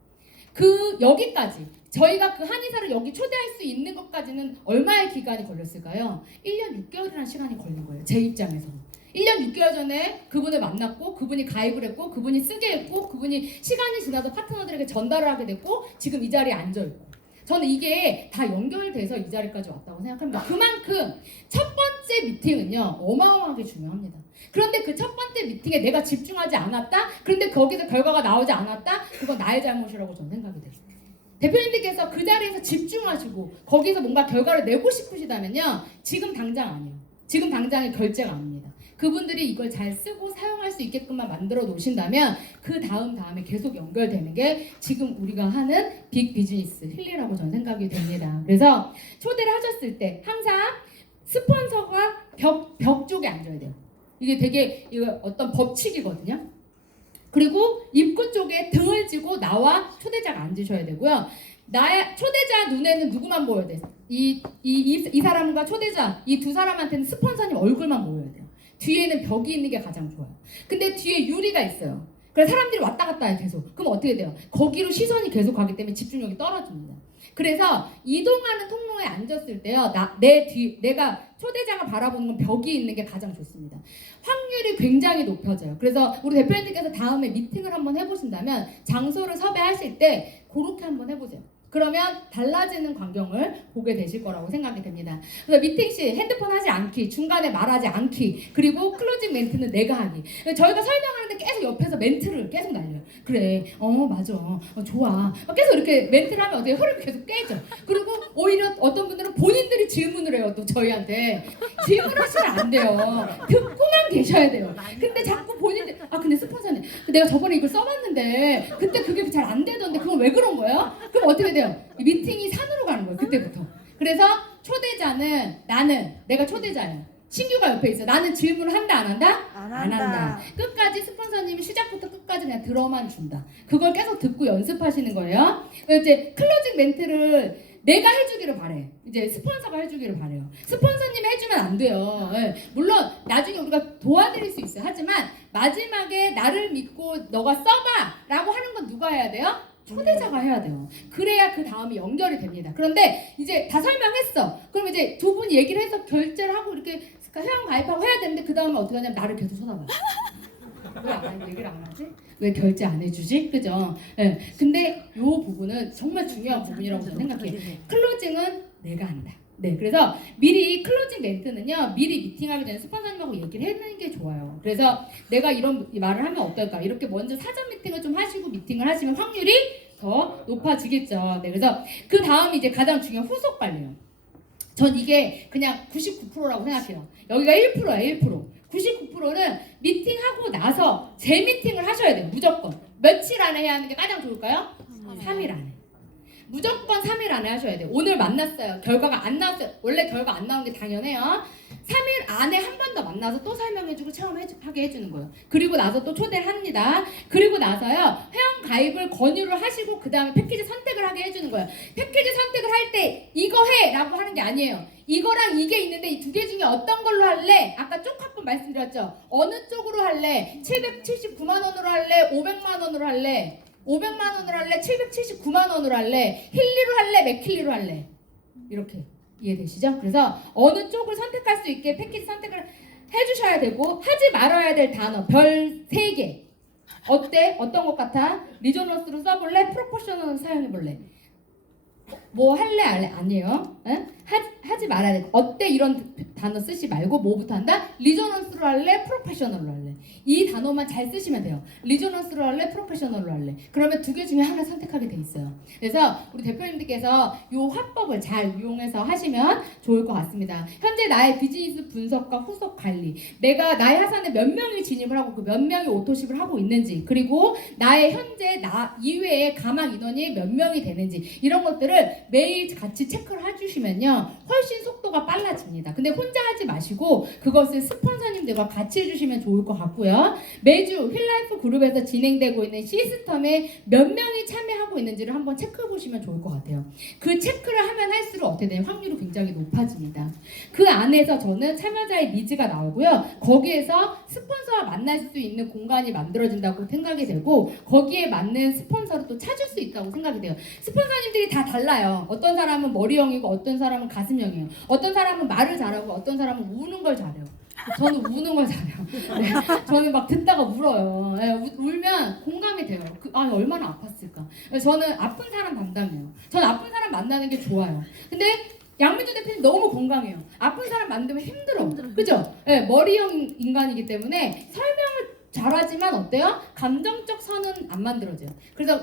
여기까지 저희가 그 한의사를 여기 초대할 수 있는 것까지는 얼마의 기간이 걸렸을까요? 1년 6개월이라는 시간이 걸린 거예요. 제 입장에서는. 1년 6개월 전에 그분을 만났고 그분이 가입을 했고 그분이 쓰게 했고 그분이 시간이 지나서 파트너들에게 전달을 하게 됐고 지금 이 자리에 앉아있고 저는 이게 다 연결돼서 이 자리까지 왔다고 생각합니다. 그만큼 첫 번째 미팅은요 어마어마하게 중요합니다. 그런데 그 첫 번째 미팅에 내가 집중하지 않았다? 그런데 거기서 결과가 나오지 않았다? 그건 나의 잘못이라고 저는 생각이 돼요. 대표님들께서 그 자리에서 집중하시고 거기서 뭔가 결과를 내고 싶으시다면요 지금 당장 아니에요. 지금 당장의 결제가 아닙니다. 그분들이 이걸 잘 쓰고 사용할 수 있게끔만 만들어 놓으신다면 그 다음에 계속 연결되는 게 지금 우리가 하는 빅 비즈니스 힐리라고 저는 생각이 됩니다. 그래서 초대를 하셨을 때 항상 스폰서가 벽 쪽에 앉아야 돼요. 이게 되게 이거 어떤 법칙이거든요. 그리고 입구 쪽에 등을 쥐고 나와 초대자가 앉으셔야 되고요. 나의 초대자 눈에는 누구만 보여야 돼? 이 사람과 초대자 이 두 사람한테는 스폰서님 얼굴만 보여야 돼요. 뒤에는 벽이 있는 게 가장 좋아요. 근데 뒤에 유리가 있어요. 그래서 사람들이 왔다 갔다 해요 계속. 그럼 어떻게 돼요? 거기로 시선이 계속 가기 때문에 집중력이 떨어집니다. 그래서 이동하는 통로에 앉았을 때요, 내가 초대장을 바라보는 건 벽이 있는 게 가장 좋습니다. 확률이 굉장히 높아져요. 그래서 우리 대표님께서 다음에 미팅을 한번 해보신다면 장소를 섭외하실 때 그렇게 한번 해보세요. 그러면 달라지는 광경을 보게 되실 거라고 생각이 됩니다. 그래서 미팅 시 핸드폰 하지 않기, 중간에 말하지 않기, 그리고 클로징 멘트는 내가 하기. 저희가 설명하는데 계속 옆에서 멘트를 계속 날려요. 그래, 맞아, 좋아. 계속 이렇게 멘트를 하면 어떻게 흐름이 계속 깨져. 그리고 오히려 어떤 분들은 본인들이 질문을 해요. 또 저희한테 질문하시면 안 돼요. 듣고만 계셔야 돼요. 근데 자꾸 본인들 근데 스폰서님, 내가 저번에 이걸 써봤는데 그때 그게 잘 안 되던데 그건 왜 그런 거예요? 그럼 어떻게 돼요? 이 미팅이 산으로 가는 거예요. 그때부터. 그래서 초대자는 내가 초대자예요. 신규가 옆에 있어. 나는 질문을 한다 안 한다? 안 한다. 끝까지 스폰서님이 시작부터 끝까지 그냥 들어만 준다. 그걸 계속 듣고 연습하시는 거예요. 이제 클로징 멘트를 내가 해주기를 바래. 이제 스폰서가 해주기를 바래요. 스폰서님이 해주면 안 돼요. 예. 물론 나중에 우리가 도와드릴 수 있어요. 하지만 마지막에 나를 믿고 너가 써봐라고 하는 건 누가 해야 돼요? 초대자가 해야 돼요. 그래야 그 다음이 연결이 됩니다. 그런데 이제 다 설명했어. 그럼 이제 두 분이 얘기를 해서 결제를 하고 이렇게 회원 가입하고 해야 되는데 그 다음에 어떻게 하냐면 나를 계속 쳐다봐요. 왜 안 하지? 얘기를 안 하지? 왜 결제 안 해주지? 그죠? 네. 근데 이 부분은 정말 중요한 부분이라고 저는 생각해요. 클로징은 내가 한다. 네, 그래서 미리 클로징 멘트는요, 미리 미팅하기 전에 스폰서님하고 얘기를 해놓는 게 좋아요. 그래서 내가 이런 말을 하면 어떨까? 이렇게 먼저 사전 미팅을 좀 하시고 미팅을 하시면 확률이 더 높아지겠죠. 네, 그래서 그 다음이 이제 가장 중요한 후속 관리예요. 전 이게 그냥 99%라고 생각해요. 여기가 1%야, 1%. 99%는 미팅하고 나서 재미팅을 하셔야 돼요. 무조건. 며칠 안에 해야 하는 게 가장 좋을까요? 3일 안에. 무조건 3일 안에 하셔야 돼요. 오늘 만났어요. 결과가 안 나왔어요. 원래 결과 안 나온 게 당연해요. 3일 안에 한 번 더 만나서 또 설명해주고 체험하게 해주는 거예요. 그리고 나서 또 초대를 합니다. 그리고 나서요, 회원 가입을 권유를 하시고 그 다음에 패키지 선택을 하게 해주는 거예요. 패키지 선택을 할 때 이거 해! 라고 하는 게 아니에요. 이거랑 이게 있는데 이 두 개 중에 어떤 걸로 할래? 아까 쪽 한번 말씀드렸죠. 어느 쪽으로 할래? 779만 원으로 할래? 500만 원으로 할래? 500만 원으로 할래? 779만 원으로 할래? 힐리로 할래? 맥힐리로 할래? 이렇게 이해되시죠? 그래서 어느 쪽을 선택할 수 있게 패키지 선택을 해주셔야 되고, 하지 말아야 될 단어 별 3개. 어때? 어떤 것 같아? 리조너스로 써볼래? 프로포셔널 사용해볼래? 뭐 할래? 아니에요. 에? 하지 말아야 돼. 어때? 이런 단어 쓰지 말고 뭐부터 한다? 리조넌스로 할래? 프로페셔널로 할래? 이 단어만 잘 쓰시면 돼요. 리조넌스로 할래? 프로페셔널로 할래? 그러면 두 개 중에 하나 선택하게 돼 있어요. 그래서 우리 대표님들께서 이 화법을 잘 이용해서 하시면 좋을 것 같습니다. 현재 나의 비즈니스 분석과 후속 관리, 내가 나의 하산에 몇 명이 진입을 하고 그 몇 명이 오토십을 하고 있는지, 그리고 나의 현재 나 이외에 가망 인원이 몇 명이 되는지, 이런 것들을 매일 같이 체크를 해주시면요, 훨씬 속도가 빨라집니다. 근데 혼자 하지 마시고 그것을 스폰서님들과 같이 해주시면 좋을 것 같고요. 매주 힐라이프 그룹에서 진행되고 있는 시스템에 몇 명이 참여하고 있는지를 한번 체크해 보시면 좋을 것 같아요. 그 체크를 하면 할수록 어떻게 되냐, 확률이 굉장히 높아집니다. 그 안에서 저는 참여자의 니즈가 나오고요, 거기에서 스폰서와 만날 수 있는 공간이 만들어진다고 생각이 되고, 거기에 맞는 스폰서를 또 찾을 수 있다고 생각이 돼요. 스폰서님들이 다 달라요. 어떤 사람은 머리형이고 어떤 사람은 가슴형이에요. 어떤 사람은 말을 잘하고 어떤 사람은 우는 걸 잘해요. 저는 우는 걸 잘해요. 네, 저는 막 듣다가 울어요. 네, 울면 공감이 돼요. 얼마나 아팠을까. 저는 아픈 사람 담당이에요. 저는 아픈 사람 만나는 게 좋아요. 근데 양민주 대표님 너무 건강해요. 아픈 사람 만나면 힘들어. 그죠? 네, 머리형 인간이기 때문에 설명을 잘하지만 어때요? 감정적 선은 안 만들어져요. 그래서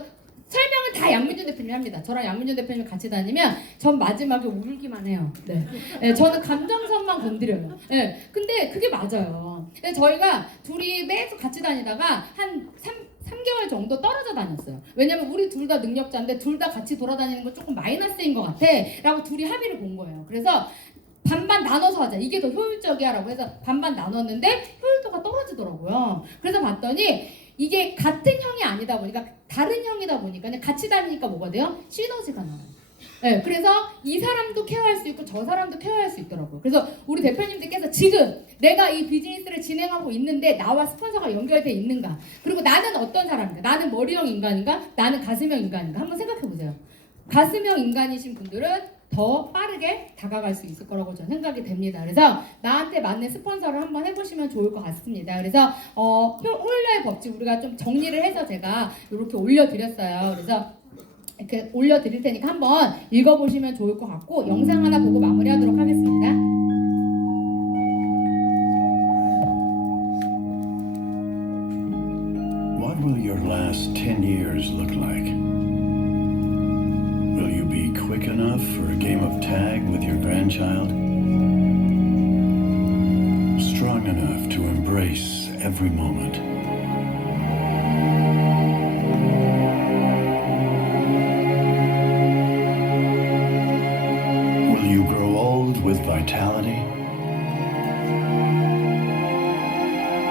설명은 다 양민준 대표님이 합니다. 저랑 양민준 대표님이 같이 다니면 전 마지막에 울기만 해요. 네. 네, 저는 감정선만 건드려요. 네, 근데 그게 맞아요. 근데 저희가 둘이 매주 같이 다니다가 한 3개월 정도 떨어져 다녔어요. 왜냐면 우리 둘 다 능력자인데 둘 다 같이 돌아다니는 건 조금 마이너스인 것 같아 라고 둘이 합의를 본 거예요. 그래서 반반 나눠서 하자. 이게 더 효율적이야 라고 해서 반반 나눴는데 효율도가 떨어지더라고요. 그래서 봤더니 이게 같은 형이 아니다 보니까, 다른 형이다 보니까 그냥 같이 다니니까 뭐가 돼요? 시너지가 나와요. 네, 그래서 이 사람도 케어할 수 있고 저 사람도 케어할 수 있더라고요. 그래서 우리 대표님들께서 지금 내가 이 비즈니스를 진행하고 있는데 나와 스폰서가 연결돼 있는가, 그리고 나는 어떤 사람인가, 나는 머리형 인간인가, 나는 가슴형 인간인가, 한번 생각해 보세요. 가수명 인간이신 분들은 더 빠르게 다가갈 수 있을 거라고 저는 생각이 됩니다. 그래서 나한테 맞는 스폰서를 한번 해보시면 좋을 것 같습니다. 그래서 홀러의 법칙 우리가 좀 정리를 해서 제가 이렇게 올려드렸어요. 그래서 이렇게 올려드릴 테니까 한번 읽어보시면 좋을 것 같고 영상 하나 보고 마무리하도록 하겠습니다. What will your last 10 years look like? Will you be quick enough for a game of tag with your grandchild? Strong enough to embrace every moment? Will you grow old with vitality?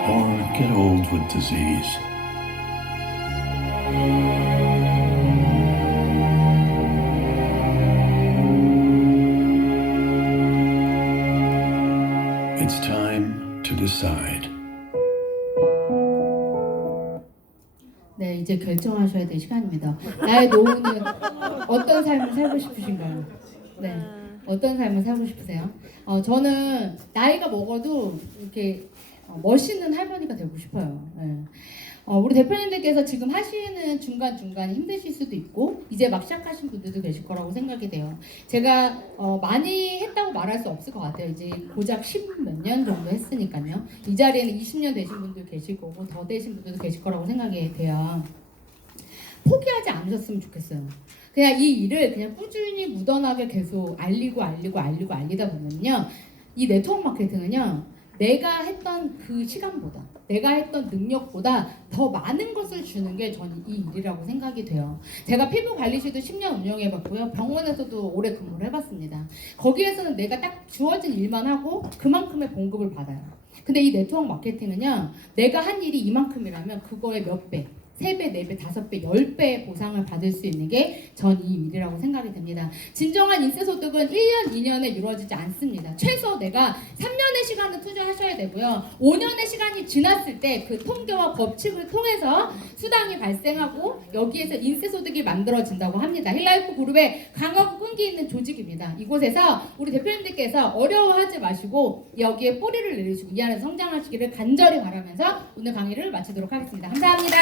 Or get old with disease? It's time to decide. 네, 이제 결정하셔야 될 시간입니다. 나의 노후는 어떤 삶을 살고 싶으신가요? 네, 어떤 삶을 살고 싶으세요? 저는 나이가 먹어도 이렇게 멋있는 할머니가 되고 싶어요. 네. 우리 대표님들께서 지금 하시는 중간중간 힘드실 수도 있고 이제 막 시작하신 분들도 계실 거라고 생각이 돼요. 제가 많이 했다고 말할 수 없을 것 같아요. 이제 고작 10몇 년 정도 했으니까요. 이 자리에는 20년 되신 분도 계실 거고 더 되신 분들도 계실 거라고 생각이 돼요. 포기하지 않으셨으면 좋겠어요. 그냥 이 일을 그냥 꾸준히 무던하게 계속 알리다 보면요. 이 네트워크 마케팅은요. 내가 했던 그 시간보다 내가 했던 능력보다 더 많은 것을 주는 게 저는 이 일이라고 생각이 돼요. 제가 피부관리실도 10년 운영해봤고요. 병원에서도 오래 근무를 해봤습니다. 거기에서는 내가 딱 주어진 일만 하고 그만큼의 봉급을 받아요. 근데 이 네트워크 마케팅은요. 내가 한 일이 이만큼이라면 그거의 몇 배, 3배, 4배, 5배, 10배의 보상을 받을 수 있는 게 전 이 일이라고 생각이 됩니다. 진정한 인세소득은 1년, 2년에 이루어지지 않습니다. 최소 내가 3년의 시간을 투자하셔야 되고요. 5년의 시간이 지났을 때 그 통계와 법칙을 통해서 수당이 발생하고 여기에서 인세소득이 만들어진다고 합니다. 힐라이프 그룹의 강하고 끈기 있는 조직입니다. 이곳에서 우리 대표님들께서 어려워하지 마시고 여기에 뿌리를 내리시고 이 안에서 성장하시기를 간절히 바라면서 오늘 강의를 마치도록 하겠습니다. 감사합니다.